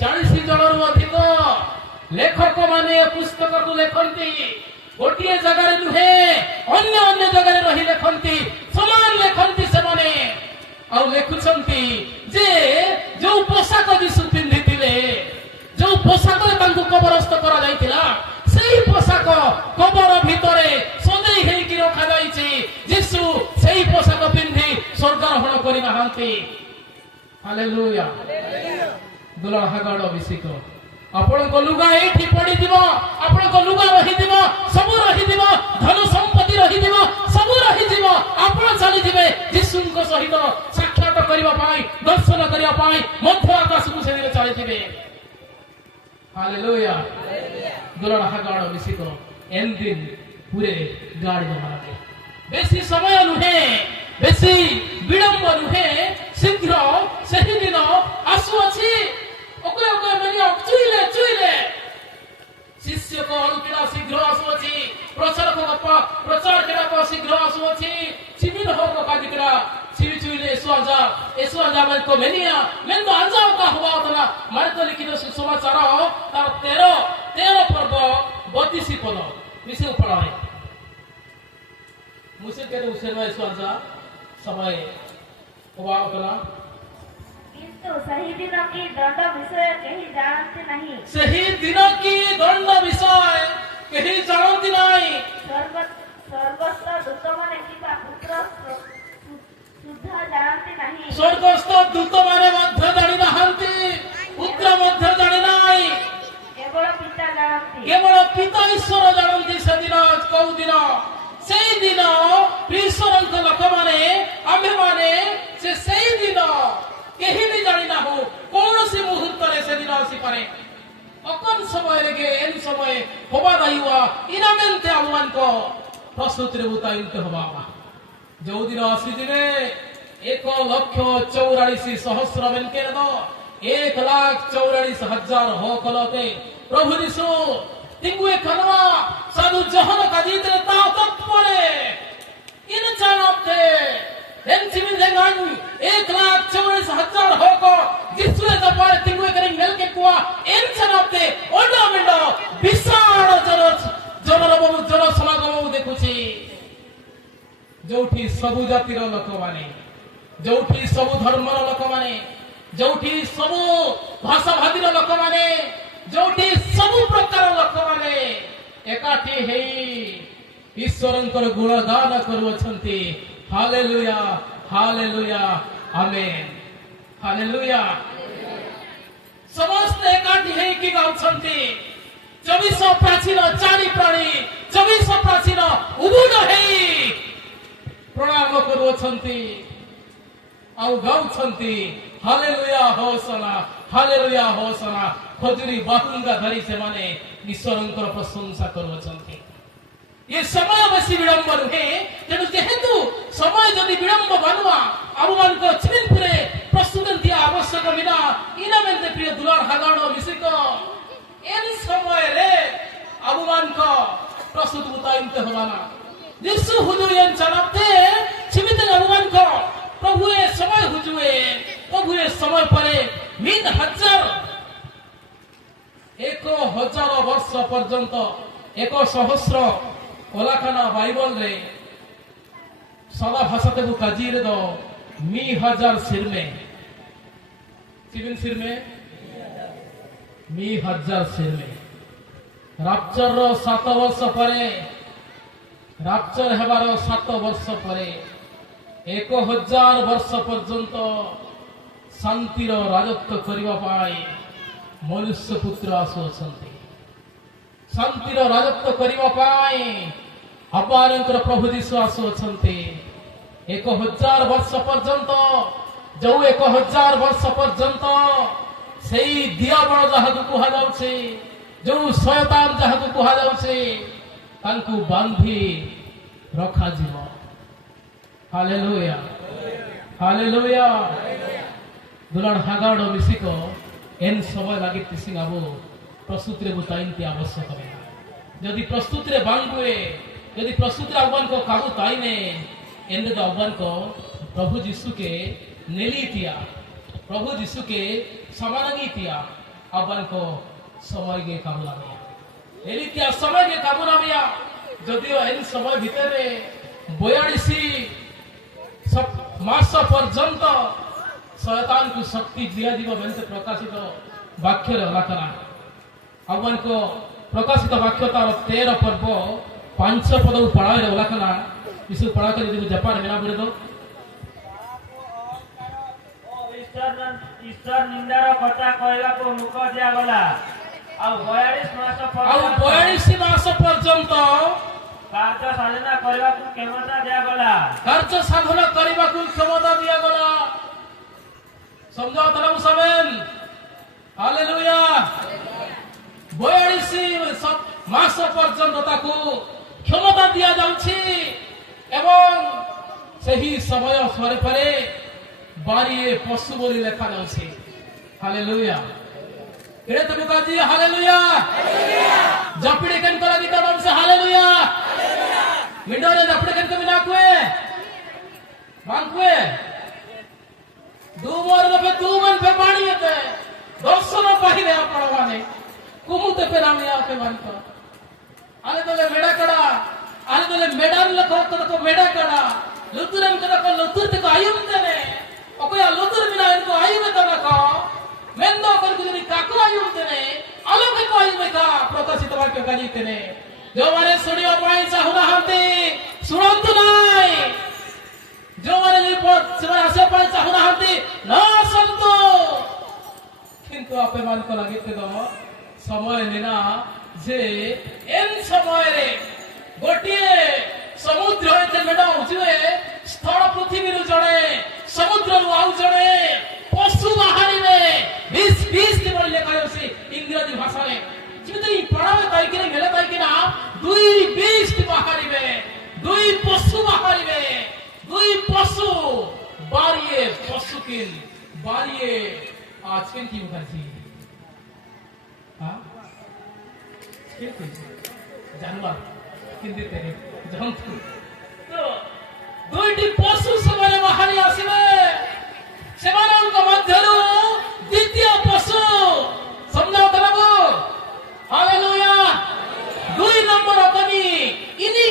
40 जनरु अधिक लेखक माने पुस्तक को लेखंती गोटिए जगह रे नुहे अन्य अन्य जगह रे रही लेखंती समान लेखंती से माने आउ लेखुछंती जे जो पोशाक यीशु पिंधिथिले जो पोशाक रे तांको कबरस्थ करा जाइतिला सेही पोशाक कबर भितरे सजई हेई कि रखा जाइछि यीशु सेही पोशाक पिंधि स्वर्गारोहण करि नाहांती हालेलुया दुला हागाडो बिसिको आपण को लुगा एठी पड़ी दिबो आपण को लुगा रही दिबो सब रही दिबो धन संपत्ति रही दिबो सब रही दिबो आपण चली दिबे यीशु को सहित साक्षात करिवा पाई दर्शन करिवा पाई मध्य आकाश को से चली दिबे हालेलुया दुला हागाडो बिसिको एन दिन पूरे गाड़ी मारते बेसी समय नुहे बेसी विलंब नुहे शीघ्र सही दिन आसु अछि ओके ओके मनी चुइले शिष्य को अलकिड़ा शीघ्र आसु अछि प्रचार केड़ा शीघ्र आसु अछि चिमिन हो को कादिकरा चिवि चुइले एसुआजा मन को मेनिया मेन तो अंजाव का हुआ उतना मारे तो लिखित समाचार तार 13 पर्व 32 पद मिसे पढ़ा है मुसे के उसेन एसुआजा समय हुआ उतना किंतु सही दिन की दंड विषय कहीं जानते नहीं सही दिन की दंड विषय कहीं जानते नहीं स्वर्गस्थ दूत माने किबा पुत्र सुद्धा जानते नहीं स्वर्गस्थ दूत माने मध्य जानि नाहंती पुत्र मध्य जानि नाही केवल पिता जानते केवल पिता ईश्वर जानती से दिन कौ दिन सेई दिन ईश्वर लोक माने आमे माने से दिन केही भी जानि ना हो कौन सी मुहूर्त रे से दिन आसी पारे अकन समय रे एन समय होबा दाइवा इनामेंते आवन को प्रस्तुत रे उताइंते होबा ଯୋଉଦିନ ଆସିଯିବେ 1,44,000 ବେଙ୍କେରେ 1,44,000 ହୋ କଲତେ ପ୍ରଭୁ ଯୀଶୁ तिंगु एक खनवा साधु जहन काजीते तातत्वरे इन चानते हेंचिमिन देंगन 1,44,000 होको जिसले दपारे तिंगु एक रिंग नेल के कुआ इन चानते ओंडा मिंडो विशाल जनरबु जन समागम देखुची जोठी सबु जातिर लोक माने जोठी सबु धर्मर लोक माने जोठी सबु भाषा भादीर लोक माने जोठी सबु प्रकार लोक माने एकाठी हेई ईश्वरंकर गुणगान करूछंती हालेलुया हालेलुया आमेन हालेलुया समस्त एकाठी हेई की गाउछंती 24 प्राचीन चारि प्राणी 24 प्राचीन उबुड हेई प्रणाम करूछंती आउ गाउछंती हालेलुया होसना खजुरी बाहुंगा धरी से माने ईश्वरंकर प्रशंसा करूछंती ये समय बेसी विलंब नुहे तेणु जेहेतु समय जदि विलंब बनवा आमुमान को चिमिन पुरे प्रस्तुत दिया आवश्यक बिना इना मेंते प्रिय दुलार हागाणो मिसिक एन समय रे आमुमान को प्रस्तुत बुताइनते होलाना यीशु हुजुयन चनाते चिमित आमुमान को प्रभु ए समय हुजुए प्रभु ए समय परे 1,000 वर्ष पर्यंत 1,000 ओलाखाना बाइबल रे सदा भाषा तेबु काजीरे दो 1,000 सिर में सिबिन सिर में 1,000 सिर में राप्चर रो 7 वर्ष परे राप्चर हेबारो 7 वर्ष परे 1,000 वर्ष पर्यंत शांतिर राजत्व करिवा पाई मनुष्य पुत्र आसुछंती शांतिर राजत्व करिवा पाई अपारंकर प्रभु यीशु आसुछंती 1,000 वर्ष पर्यंत जो 1,000 वर्ष पर्यंत सेई दियाबळ जहाकु कुहा जाउछे जो शयतान जहाकु कुहा जाउछे तांकु बांधी रखा जीव हालेलुया हालेलुया दुलार हागाड़ो मिसिको एन समय लगे तिसिंग आबो प्रस्तुति रे बुताइनती आवश्यक है यदि प्रस्तुति रे बांगुए यदि प्रस्तुति रे आह्वान को काबू ताइने एंदे तो आह्वान को प्रभु यीशु के नेलीतिया प्रभु यीशु के समानगीतिया आह्वान को समय के काबू लामिया नेलीतिया समय के काबू लामिया जदियो एन समय भितरे 42 मास पर्यंत शयतान को शक्ति दिया जीव बेंते प्रकाशित वाक्य रखना आह्वान को प्रकाशित वाक्य तार 13 पर्व 5 पद पढ़ा रखना इसे पढ़ा कर यदि जापान में ना बोले तो ईश्वर निंदार कथा कहला को मुख दिया गला आ 42 मास पर्यंत कार्य साधना करबा को क्षमता दिया गला कार्य साधना करबा को क्षमता दिया गला समझाओ तलाउ समेन हालेलुया 42 मास पर्यंत ताकू क्षमता दिया जाउछि एवं सही समय सरे परे बारिए पशु बोली लेखा जाउछि हालेलुया केरे तबु काजी हालेलुया जपड़ी कन कला गीता नाम से हालेलुया मिडोरे जपड़ी कन को बिना कुए मांकुए दू मन पे पानी होते दर्शन पाहिले आपण माने कुमुते पे नाम आके मानतो आले तले मेडा कड़ा आले तले मेडान लको तो मेडा कड़ा लुतुरन को लुतुर ते आयुम तने ओकया लुतुर बिना इनको आयुम तने को मेंदो कर गुनी काको आयुम तने आलोक को आयुम का प्रकाशित वाक्य गानी तने जो माने सुनियो पाई चाहुना हंती सुनंतु नाई जो माने रिपोर्ट से आसे पाई चाहुना हंती ना संतो किंतु आपे मान को लागिते दो समय लेना जे एन समय रे गोटिए समुद्र होते मेडा उजुए स्थल पृथ्वी रु जणे समुद्र रु आउ जणे पशु बाहरिबे 20 दिन लेखा होसी इंग्रजी भाषा रे जिते पढ़ावे ताई कि मेले ताई कि ना 2 20 बाहरिबे 2 पशु बाहरिबे 2 किन बारिये आज किन की मुखर्जी हाँ किन जानवर किन देते हैं जंतु तो दुईटी पशु सेमाने बाहरी आसिबे सेमानଙ୍କ ମଧ୍ୟରୁ ଦ୍ୱିତୀୟ ପଶୁ ସମଝାଉ ତଲବ हालेलुया दुई नंबर अपनी इनी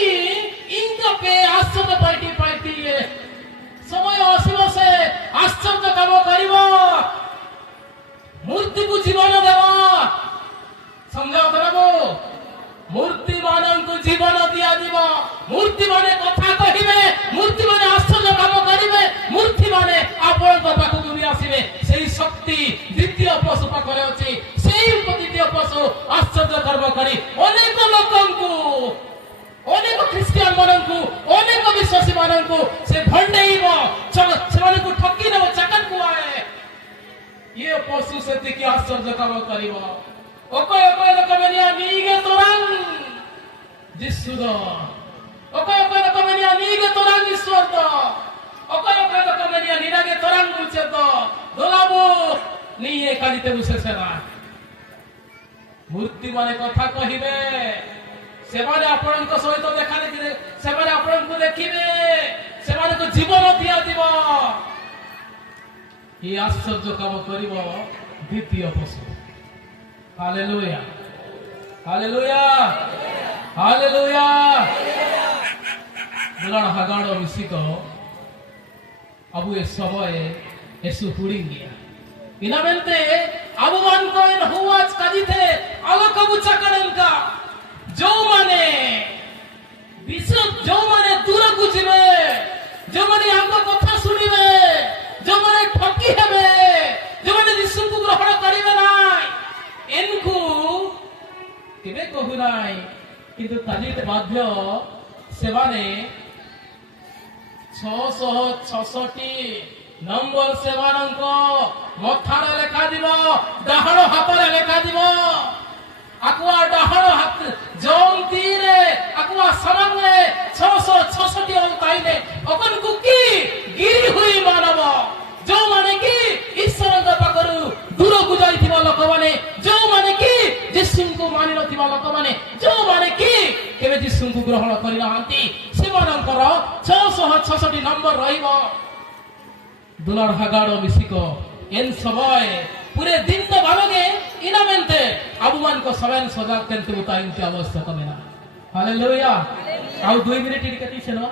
इनका पे आश्चर्य पार्टी पार्टी समय आसिब से आश्चर्य काम करिब मूर्ति को जीवन देवा समझाओ तलब मूर्ति माननको जीवन दिया दिब मूर्ति माने कथा कहिबे मूर्ति माने आश्चर्य काम करिबे मूर्ति माने आपनक पाखକୁ भी आसीबे सेही शक्ति द्वितीय पशु पाखरे अछि सेही द्वितीय पशु आश्चर्य कर्म करी अनेक लोकंकु अनेक ख्रिस्टियान माननको अनेक विश्वासी माननको से भंडेइब सेमानकु ठकी देब चकन कुआए ये पशु सेति की आश्चर्य कर्म करिब ओकय ओकय लोक मेनिया नीगे तोरान जिसुद ओकय ओकय लोक मेनिया नीगे तोरान ईश्वर तो ओकय ओकय लोक मेनिया निरागे तोरान मुचे तो दोलाबो नीए कालिते बुसेसेना मूर्ति माने कथा कहिबे सेमाने आपनक सहित देखा देखि सेमाने आपनक देखिबे सेमाने को जीवन दिया दिब ये आश्चर्य काम करिब द्वितीय पशु हालेलुया हालेलुया हालेलुया दुलाण हागाड़ मिसिक अब ये समय यसु हुड़िंगिया इनामेंते अब मान को इन हुआज काजी थे आलोक बुचा करें का जो माने विश्व जो माने दूर गुजिबे जो माने हमको कथा सुनिबे जो माने ठकी हेबे जो माने यीशु को ग्रहण करिबे नाय एनको केबे कहू नाय किंतु काजी बाध्य सेवाने 666 नंबर सेवानंको मथारे लेखा दिब डाहण हातरे लेखा दिब आकुआ डाहण हात जंतीरे आकुआ समंगे 666 अंताइने अकन कुकी गिरी हुई मानव जो माने की ईश्वरଙ୍କ ପାଖରୁ ଦୂରକୁ ଯାଇଥିବା ଲୋକମାନେ जो माने की ଯୀଶୁଙ୍କୁ ମାନି ନଥିବା ଲୋକମାନେ जो माने की କେବେ ଯୀଶୁଙ୍କୁ ଗ୍ରହଣ କରିନାହାନ୍ତି ସେମାନଙ୍କର 666 ନମ୍ବର ରହିବ दुलार हागाड़ो मिसिको इन समय पूरे दिन तो भालोगे इनामेंते अबुमान को सवेन सजा केंतु उताइन की आवश्यकता मेना हालेलुया आउ 2 मिनिट टिके ती छनो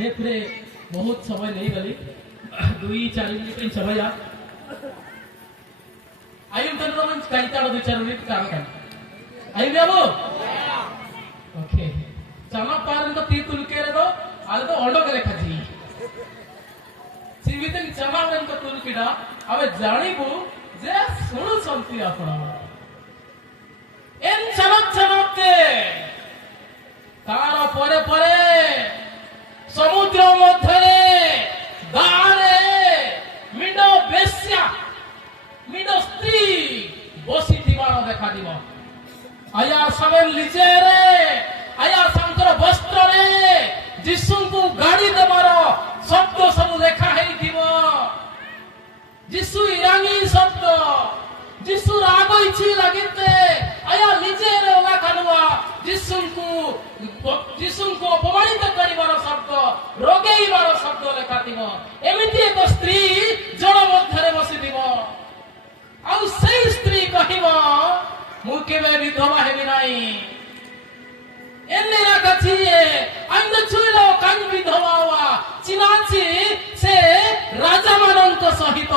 रे पूरे बहुत समय नहीं गली 2-4 मिनिट इन समय आ आयुम तन रोमन काईता 2-4 मिनिट काम कर आयुम बाबू ओके चला पारन तो तीतुल के रे दो आले तो ओंडो के लेखा जी जीवितन जमावन को तुलकिडा अबे जानिबु जे सुनु संति आपण एन चलते तार परे परे समुद्र मध्यरे गारे मिडो बेस्या मिडो स्त्री बसी दिवार देखा दिबो आया सवेन लिजे रे आया संकर वस्त्र रे जिसु को गाड़ी देबार शब्द सब लेखा है जिसु इरानी शब्द जिसु राग इछि लगिते आया निजे रे ओला खानुआ जिसु को अपमानित करिवार शब्द रोगेइबार शब्द लेखा दिबो एमिति एक स्त्री जड़ मध्यरे बसी दिबो आ सेई स्त्री कहिबो मु केबे विधवा हेबि नाही एन्नेरा कछिए अंग छुइलो कान विधवावा चिनाची से राजा मानंक सहित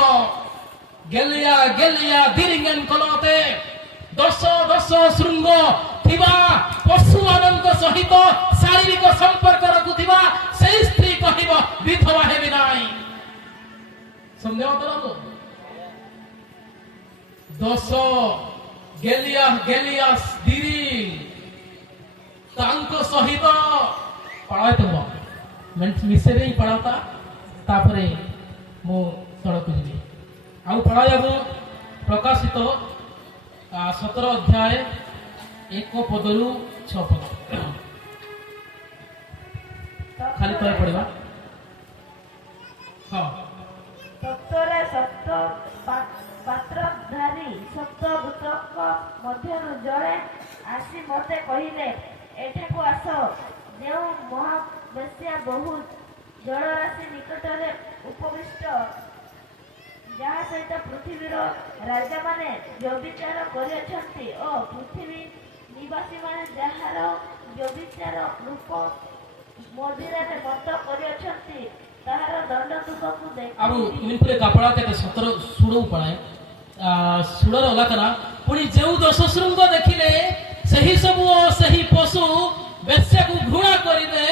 गेलिया गेलिया दिरिंगन कलते 10 शृंग थिबा पशु मानंक सहित शारीरिक संपर्क रखुथिबा सेई स्त्री कहिबो विधवा हेबि नाही समझाओ तो 10 गेलिया गेलिया दिरिंग तांको सहित पढ़ाते हो मैं मिसेरे ही पढ़ाता तापरे मो सड़क जी आउ पढ़ायाबो प्रकाशित 17 अध्याय 1 पदरु 6 पद खाली तो पढ़िबा हां तत्तरे ପାତ୍ରଧାରୀ ସପ୍ତଦୂତଙ୍କ ମଧ୍ୟରୁ ଜଣେ ଆସି ମୋତେ କହିଲେ, ଏଠାକୁ ଆସ। ଯେଉଁ ମହାବେଶ୍ୟା ବହୁ ଜଳରାଶି ନିକଟରେ ଉପବିଷ୍ଟ, ଯାହା ସହିତ ପୃଥିବୀର ରାଜାମାନେ ବ୍ୟଭିଚାର କରିଅଛନ୍ତି ଓ ପୃଥିବୀ ନିବାସୀମାନେ ଯାହାର ବ୍ୟଭିଚାର ରୂପ ମଦିରାରେ ମତ କରିଅଛନ୍ତି, ତାହାର ଦଣ୍ଡ ତୁମକୁ अब ଦେଖି इनपुरे कपड़ा के 17 सुड़ो पड़े सुड़र ओलाकना पुणी जेउ दश शृंग देखिले सही सब सही पशु बेश्या को घृणा करिवे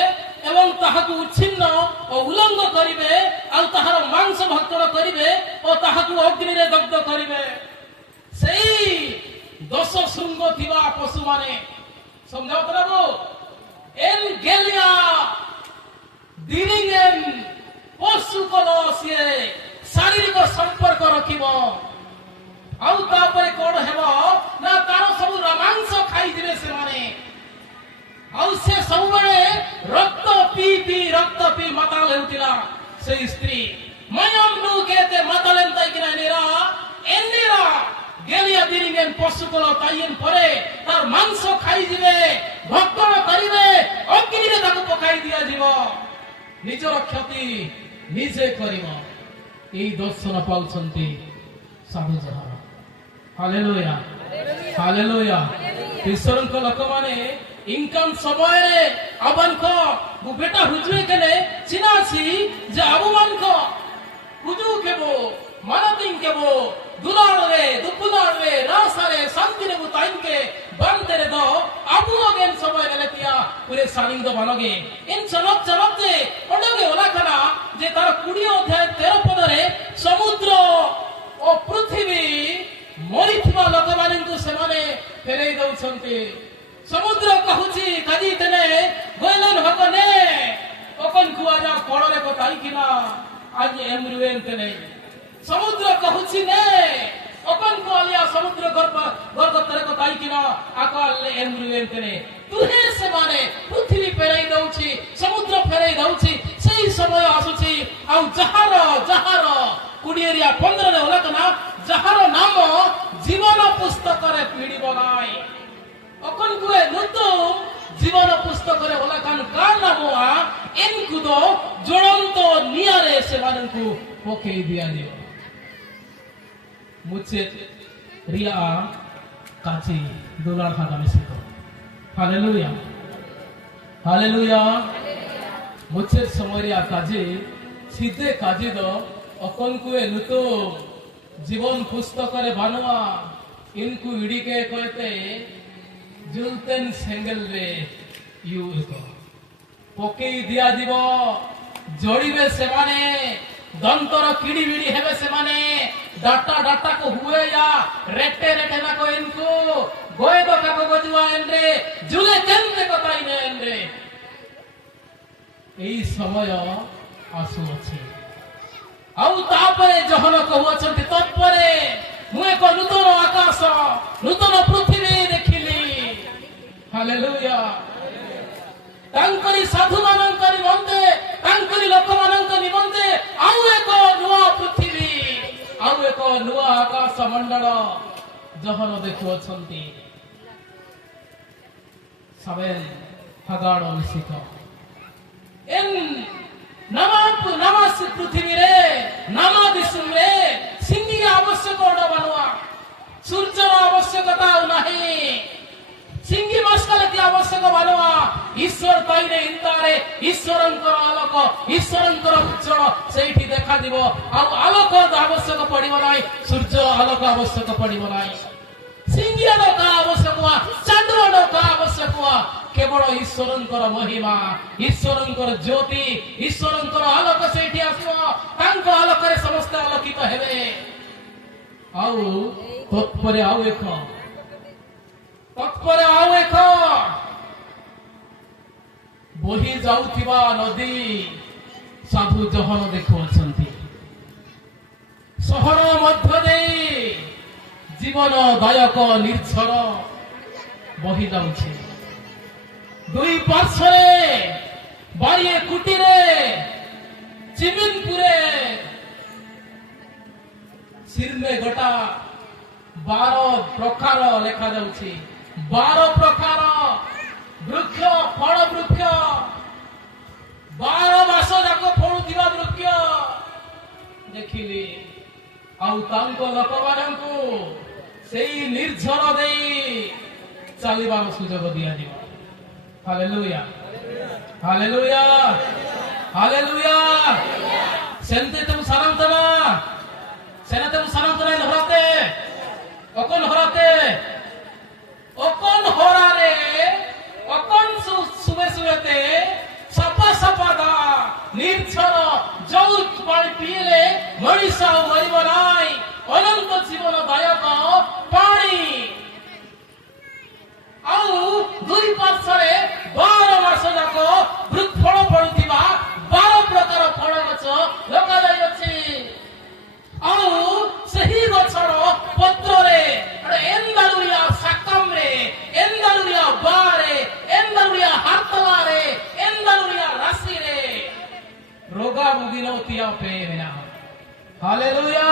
एवं ताहाकु उच्छिन्न और उल्लंघ करिवे आ ताहार मांस भक्षण करिवे और ताहाकु अग्नि रे दग्ध करिवे। सेही दश शृंग थिबा पशु माने समझाओ प्रभु एन गेलिया दिलिंगेन पशु कल सी शारीरिक संपर्क रखिब आउ तापरे कोण हेबो ना तार सब मांस खाई दिबे से माने आउ से सब बळे रक्त पी मताल हेउतिला से स्त्री मयम नु केते मतालेन ताई किना निरा एन्निरा गेलिया दिरिंगेन पशु कल ताइयन परे तार मांस खाई दिबे भक्षण करिवे अग्नि रे ताकु पकाई दिया जीवो निजर क्षति निजे करिब एई दर्शन पाउछंती साधु जहार। हालेलुया हालेलुया ईश्वरଙ୍କ ଲୋକମାନେ ଇନକମ୍ ସମୟରେ ଆବନଙ୍କ ବେଟା ହୁଜୁଏ କେନେ ଚିନାସି ଯେ ଆବୁମାନଙ୍କ ହୁଜୁ କେବो ମାନତିଂ କେବो ଦୁଲାଳରେ ଦୁପୁଲାଳରେ ରାସାରେ ଶାନ୍ତିରେ ବୁତାଇନକେ બંતરે દો આબુ અગેન સમય ગલતિયા પૂરે સાલિંગ દો બનોગે ઇન ચલક ચલક જે ઓડોગે ઓલાખના જે તાર 20 અધ્યાય 13 પદરે સમુદ્ર ଓ પૃથ્વી ମରିଥିବା ଲୋକମାନଙ୍କୁ ସେମାନେ ଫେରେଇ ଦଉଛନ୍ତି। ସମୁଦ୍ର କହୁଛି କାଜି ତେନେ ଗୋଇଲନ ହକନେ ଓକନ କୁଆଜା କୋଳରେ କତାଇକିନା ଆଜି ଏମରୁଏନ ତେନେ ସମୁଦ୍ର କହୁଛି ନେ ओकन को आलिया समुद्र गर्भ तरे को ताइकिना आकाले एमरुएन तेने तुहे से माने पृथ्वी फेराई दउछि समुद्र फेराई दउछि सेही समय आसुछि आ जहार कुडियरिया 15 रे ओलकना जहार नाम जीवन पुस्तक रे पीडी बनाई ओकन कुए नुतो जीवन पुस्तक रे ओलकन का नामवा एनकु दो जोड़ंतो नियारे से माननकु पोकेई दिया दियो मुझे रिया काची दुलार हागा में सीखो। हालेलुया हालेलुया मुझे समरिया काजी सीधे काजी दो अकन कुए लुतो जीवन पुस्तक रे बानुआ इनको इडी के कहते जुलतेन सेंगल रे यू एको पोके दिया दिबो जोड़ीबे से माने दंतर किड़ी बिड़ी हेबे से माने डाटा को हुए या रेटे ना को इनको गोए दो का गोजुआ एंड्रे जुले केंद्रे को ताइने एंड्रे एई समय आसु अछि आउ तापरे जहन कहउछन्ति तत्परे मु एक नूतन आकाश नूतन पृथ्वी देखिली। हालेलुया तांकरी साधु मानक निमंते तांकरी लोक मानक निमंते आउ एक नुआ पृथ्वी आउ एक नुआ आकाश मंडल जहन देखुअछन्ति सबेन हगाड़ निशित एन नमास पृथ्वी रे नामा दिसुम रे सिंगी आवश्यक बनवा सूर्य आवश्यकता नाही सिंगी मस्कल की आवश्यक बनवा ईश्वर ताइने इंतारे ईश्वरंकर आलोक ईश्वरंकर उज्जवल सेठी देखा दिबो आ आलोक आवश्यक पड़िबो नाही सूर्य आलोक आवश्यक पड़िबो नाही सिंगी आलोक आवश्यक वा चंद्र आलोक आवश्यक वा केवल ईश्वरंकर महिमा ईश्वरंकर ज्योति ईश्वरंकर आलोक सेठी आसो तांको आलोक रे समस्त आलोकित हेबे आउ तत्परे आउ एक बोही जाउथिबा नदी साधु जहन देखुअछन्ति सहर मध्य दे जीवन दायक निर्झर बोही जाउछि दुई पार्श्वरे बारिए कुटीरे चिमिनपुरे ଶିର୍ମେ ଗୋଟା 12 ପ୍ରକାର ଲେଖାଯାଉଛି। 12 ପ୍ରକାର ବୃକ୍ଷ, ଫଳ ବୃକ୍ଷ, 12 ମାସ ଯାକ ଫଳୁଥିବା ବୃକ୍ଷ ଦେଖିଲି। ଆଉ ତାଙ୍କ ଲୋକମାନଙ୍କୁ ସେଇ ନିର୍ଝର ଦେଇ ଚାଲିବାର ସୁଯୋଗ ଦିଆଯିବ। Hallelujah, hallelujah, hallelujah. ସେମିତି তুমি সালাম দেবা, সেনা তুমি সালাম দেন হরাতে, অকন হরাতে, অকন হরারে, অকন সুবে সুবেতে, সাপা সাপা দা নির্ঝর জল পানি পিলে মଣିଷ ଆଉ ମରିବ ନାହିଁ। ଅନନ୍ତ ଜୀବନ ଦାୟକ ପାଣି। ଆଉ ଦୁଇ ପାର୍ଶ୍ୱରେ 12 ମାସ ଯାକ ବୃକ୍ଷଫଳ ଫଳୁଥିବା 12 ପ୍ରକାର ଫଳ ଗଛ ଲଗାଯାଇଅଛି। ଆଉ ସେହି ଗଛର ପତ୍ରରେ ଏନ୍ଦାଲୁରିଆ ଶାକମ୍ରେ, ଏନ୍ଦାଲୁରିଆ ବାରେ, ଏନ୍ଦାଲୁରିଆ ହାତଲାରେ, ଏନ୍ଦାଲୁରିଆ ରାଶିରେ ରୋଗା ମୁଗିନୋତିଆ ପେନା। ହାଲେଲୁୟା।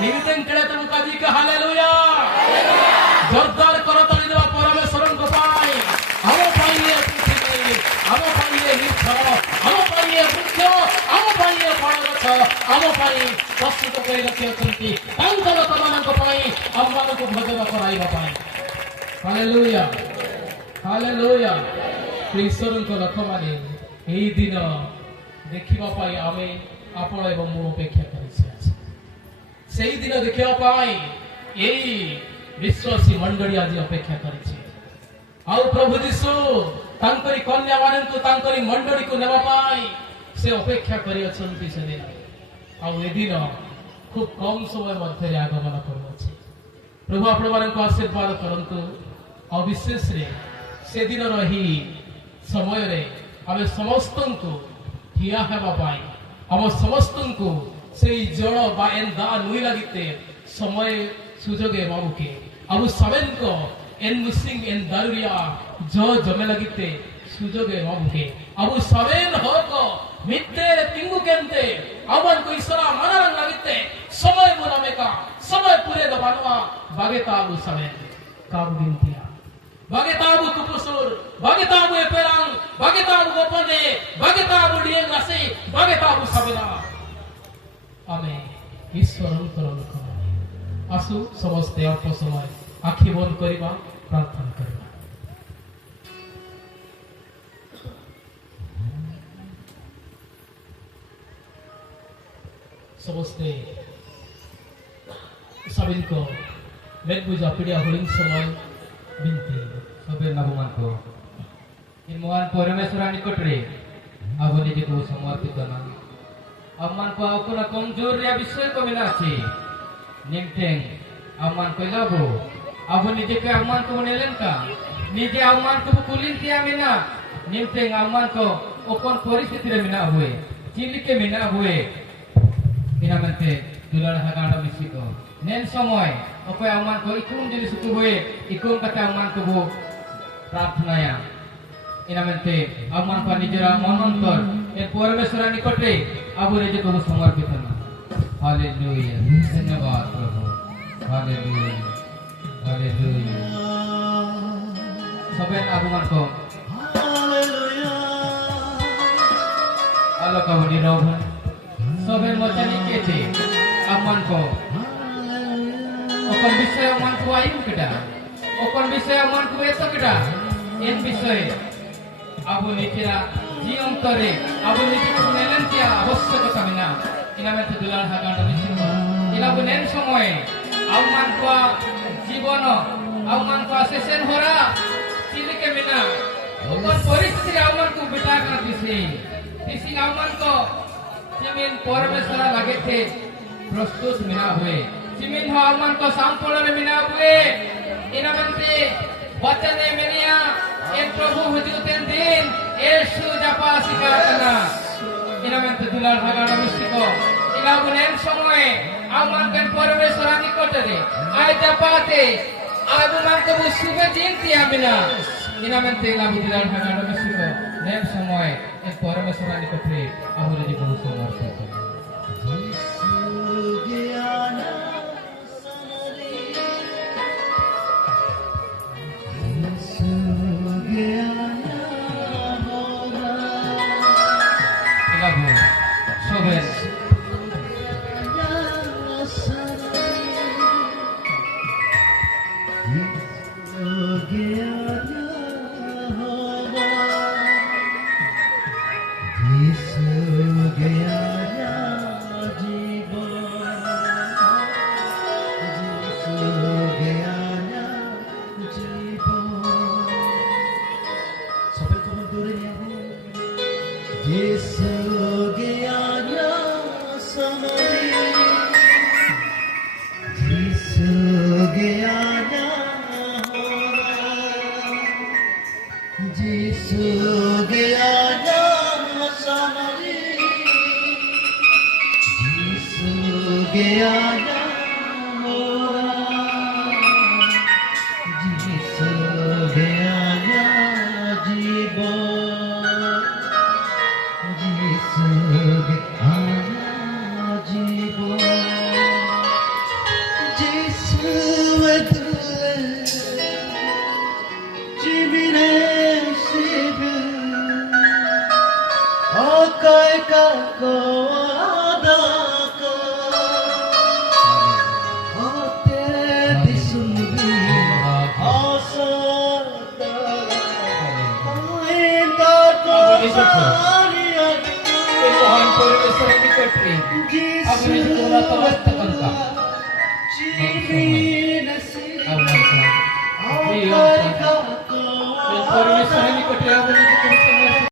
ନିମିତେଂ କେଳେ ତୁମ କାଦିକ ହାଲେଲୁୟା। ଜୋରଦାର କରତାଳି ଦେବା ପରମେଶ୍ୱରଙ୍କ ପାଇଁ। ଆମ ପାଇଁ ଏ ପୃଥିବୀ, ଆମ ପାଇଁ ଏ ନିର୍ଝର, ଆମ ପାଇଁ ଏ ବୃକ୍ଷ, ଆମ ପାଇଁ ଏ ଫଳ ଗଛ, ଆମ ପାଇଁ ପ୍ରସ୍ତୁତ କରି ରଖିଅଛନ୍ତି ତାଙ୍କ ଲୋକମାନଙ୍କ ପାଇଁ, ଆମମାନଙ୍କୁ ଭୋଜନ କରାଇବା ପାଇଁ। Hallelujah, hallelujah. ଈଶ୍ୱରଙ୍କ ଲୋକମାନେ ଏହି ଦିନ ଦେଖିବା ପାଇଁ ଆମେ ଆପଣ ଏବଂ ମୁଁ ଅପେକ୍ଷା କରିଛି। ସେହି ଦିନ ଦେଖିବା ପାଇଁ ଏହି ବିଶ୍ୱାସୀ ମଣ୍ଡଳୀ ଆଜି ଅପେକ୍ଷା କରିଛି। ଆଉ ପ୍ରଭୁ ଯୀଶୁ ତାଙ୍କରି କନ୍ୟାମାନଙ୍କୁ, ତାଙ୍କରି ମଣ୍ଡଳୀକୁ ନେବା ପାଇଁ ସେ ଅପେକ୍ଷା କରିଅଛନ୍ତି ସେଦିନ। ଆଉ ଏଦିନ ଖୁବ କମ୍ ସମୟ ମଧ୍ୟରେ ଆଗମନ କରୁଅଛି। ପ୍ରଭୁ ଆପଣମାନଙ୍କୁ ଆଶୀର୍ବାଦ କରନ୍ତୁ। ଆଉ ବିଶେଷରେ ସେଦିନର ଏହି ସମୟରେ ଆମେ ସମସ୍ତଙ୍କୁ ଠିଆ ହେବା ପାଇଁ, ଆମ ସମସ୍ତଙ୍କୁ ସେଇ ଜଳ ବା ଏନ୍ଦା ନୁଇ ଲାଗିତେ ସମୟ ସୁଯୋଗ ବାବୁକେ ଆଉ ସବେନଙ୍କ ଏନ୍ ମିସିଂ ଏନ୍ ଦାରୁରିଆ ଜମେ ଲାଗିତେ ସୁଯୋଗ ବାବୁକେ ଆଉ ସବେନ ହୋକ ମିତ୍ତେରେ ତିଙ୍ଗୁ କେନ୍ତେ ଆମମାନଙ୍କୁ ଈଶ୍ୱର ମନରଂ ଲାଗିତେ ସମୟ ବୁନାମେକା ସମୟ ପୁରେ ଦବାନवा ବାଗେତାବୁ ସବେନ କାବୁ ଦିନତିଆ ବାଗେତାବୁ କୁପୁସୁର ବାଗେତାବୁ ଏପେରାଂ ବାଗେତାବୁ ଗୋପନେ ବାଗେତାବୁ ଡିଏଂ ରାଶି ବାଗେତାବୁ ସବେନା। ଆମେ ଈଶ୍ୱରଙ୍କର ଲୋକମାନେ। ଆସୁ ସମସ୍ତେ ଅଳ୍ପ ସମୟ ଆଖି ବନ୍ଦ କରିବା, ପ୍ରାର୍ଥନା କରିବା। ସମସ୍ତେ ସବିଙ୍କ ମେଘବୁଜା ପିଡ଼ିଆ ହୋଳିଂ ସମୟ ବିନତି ସବେ ନବମାନଙ୍କୁ ମହାନ ପରମେଶ୍ୱର ନିକଟରେ ଆବ ନିଜକୁ ସମର୍ପିତ ନା ଆମମାନଙ୍କୁ ଆଉ କୋନ କମଜୋରିଆ ବିଷୟ କମିନା ଅଛି ନିମତେଂ ଆମମାନଙ୍କୁ ଲାଭ ଆବ ନିଜକୁ ଆମମାନଙ୍କୁ ନେଲେନ କା ନିଜେ ଆମମାନଙ୍କୁ କୁଲିନ୍ତି ଆମିନା ନିମତେଂ ଆମମାନଙ୍କୁ ଓପନ ପରିସ୍ଥିତିରେ ମିନା ହୁଏ ଚିଲିକେ ମିନା ହୁଏ ইনামেন্তে দুলার হাগাড় মিশিক নেন সময় অকয় আমান কো ইকুম যদি সুকু হয়ে ইকুম কাতে আমান কো প্রার্থনায়া ইনামেন্তে আমান পা নিজরা মনন্তর এ পরমেশ্বর নিকটে আবুরে যে কো সমর্পিত না হালেলুয়া ধন্যবাদ প্রভু হালেলুয়া হালেলুয়া সবেন আবুমান কো হালেলুয়া আল্লাহ কাবনি রওনা সবের মচানি কেতে আমান কো ওকন বিষয় আমান কো আইম কেডা ওকন বিষয় আমান কো এত কেডা এন বিষয়ে আবু নিচিরা জি অন্তরে আবু নিচিরা নেলেন কি আবশ্যকতা মিনা ইনামেতে দুলার হাগান্ড নিচিন ইলাবু নেন সময়ে আমান কো জীবন আমান কো সেশন হরা চিলিকে মিনা ওকন পরিস্থিতি আমান কো বিটা না দিছি দিছি আমান কো जिमिन परमेश्वर लगे थे प्रस्तुत मिना हुए जिमिन हो अमन को संपूर्ण मिना हुए इनमंते वचने मिनिया इन प्रभु हुजुतेन दिन यीशु जपा सिकातना इनमंते दुलार हागाड़ मिस्टिको इलाबुनेन समय अमन के परमेश्वर निकटरे आय जपाते आबुमान को सुबह जिनती आमिना इनमंते इलाबु दुलार हागाड़ मिस्टिको नेम समय इन परमेश्वर निकटरे आहुरे जी बहुत समर्पित গাবো সবেন মহান পরিবেশের নিকটে আপনি তোমরা তমস্ত করতা পরিবেশের নিকটে আপনি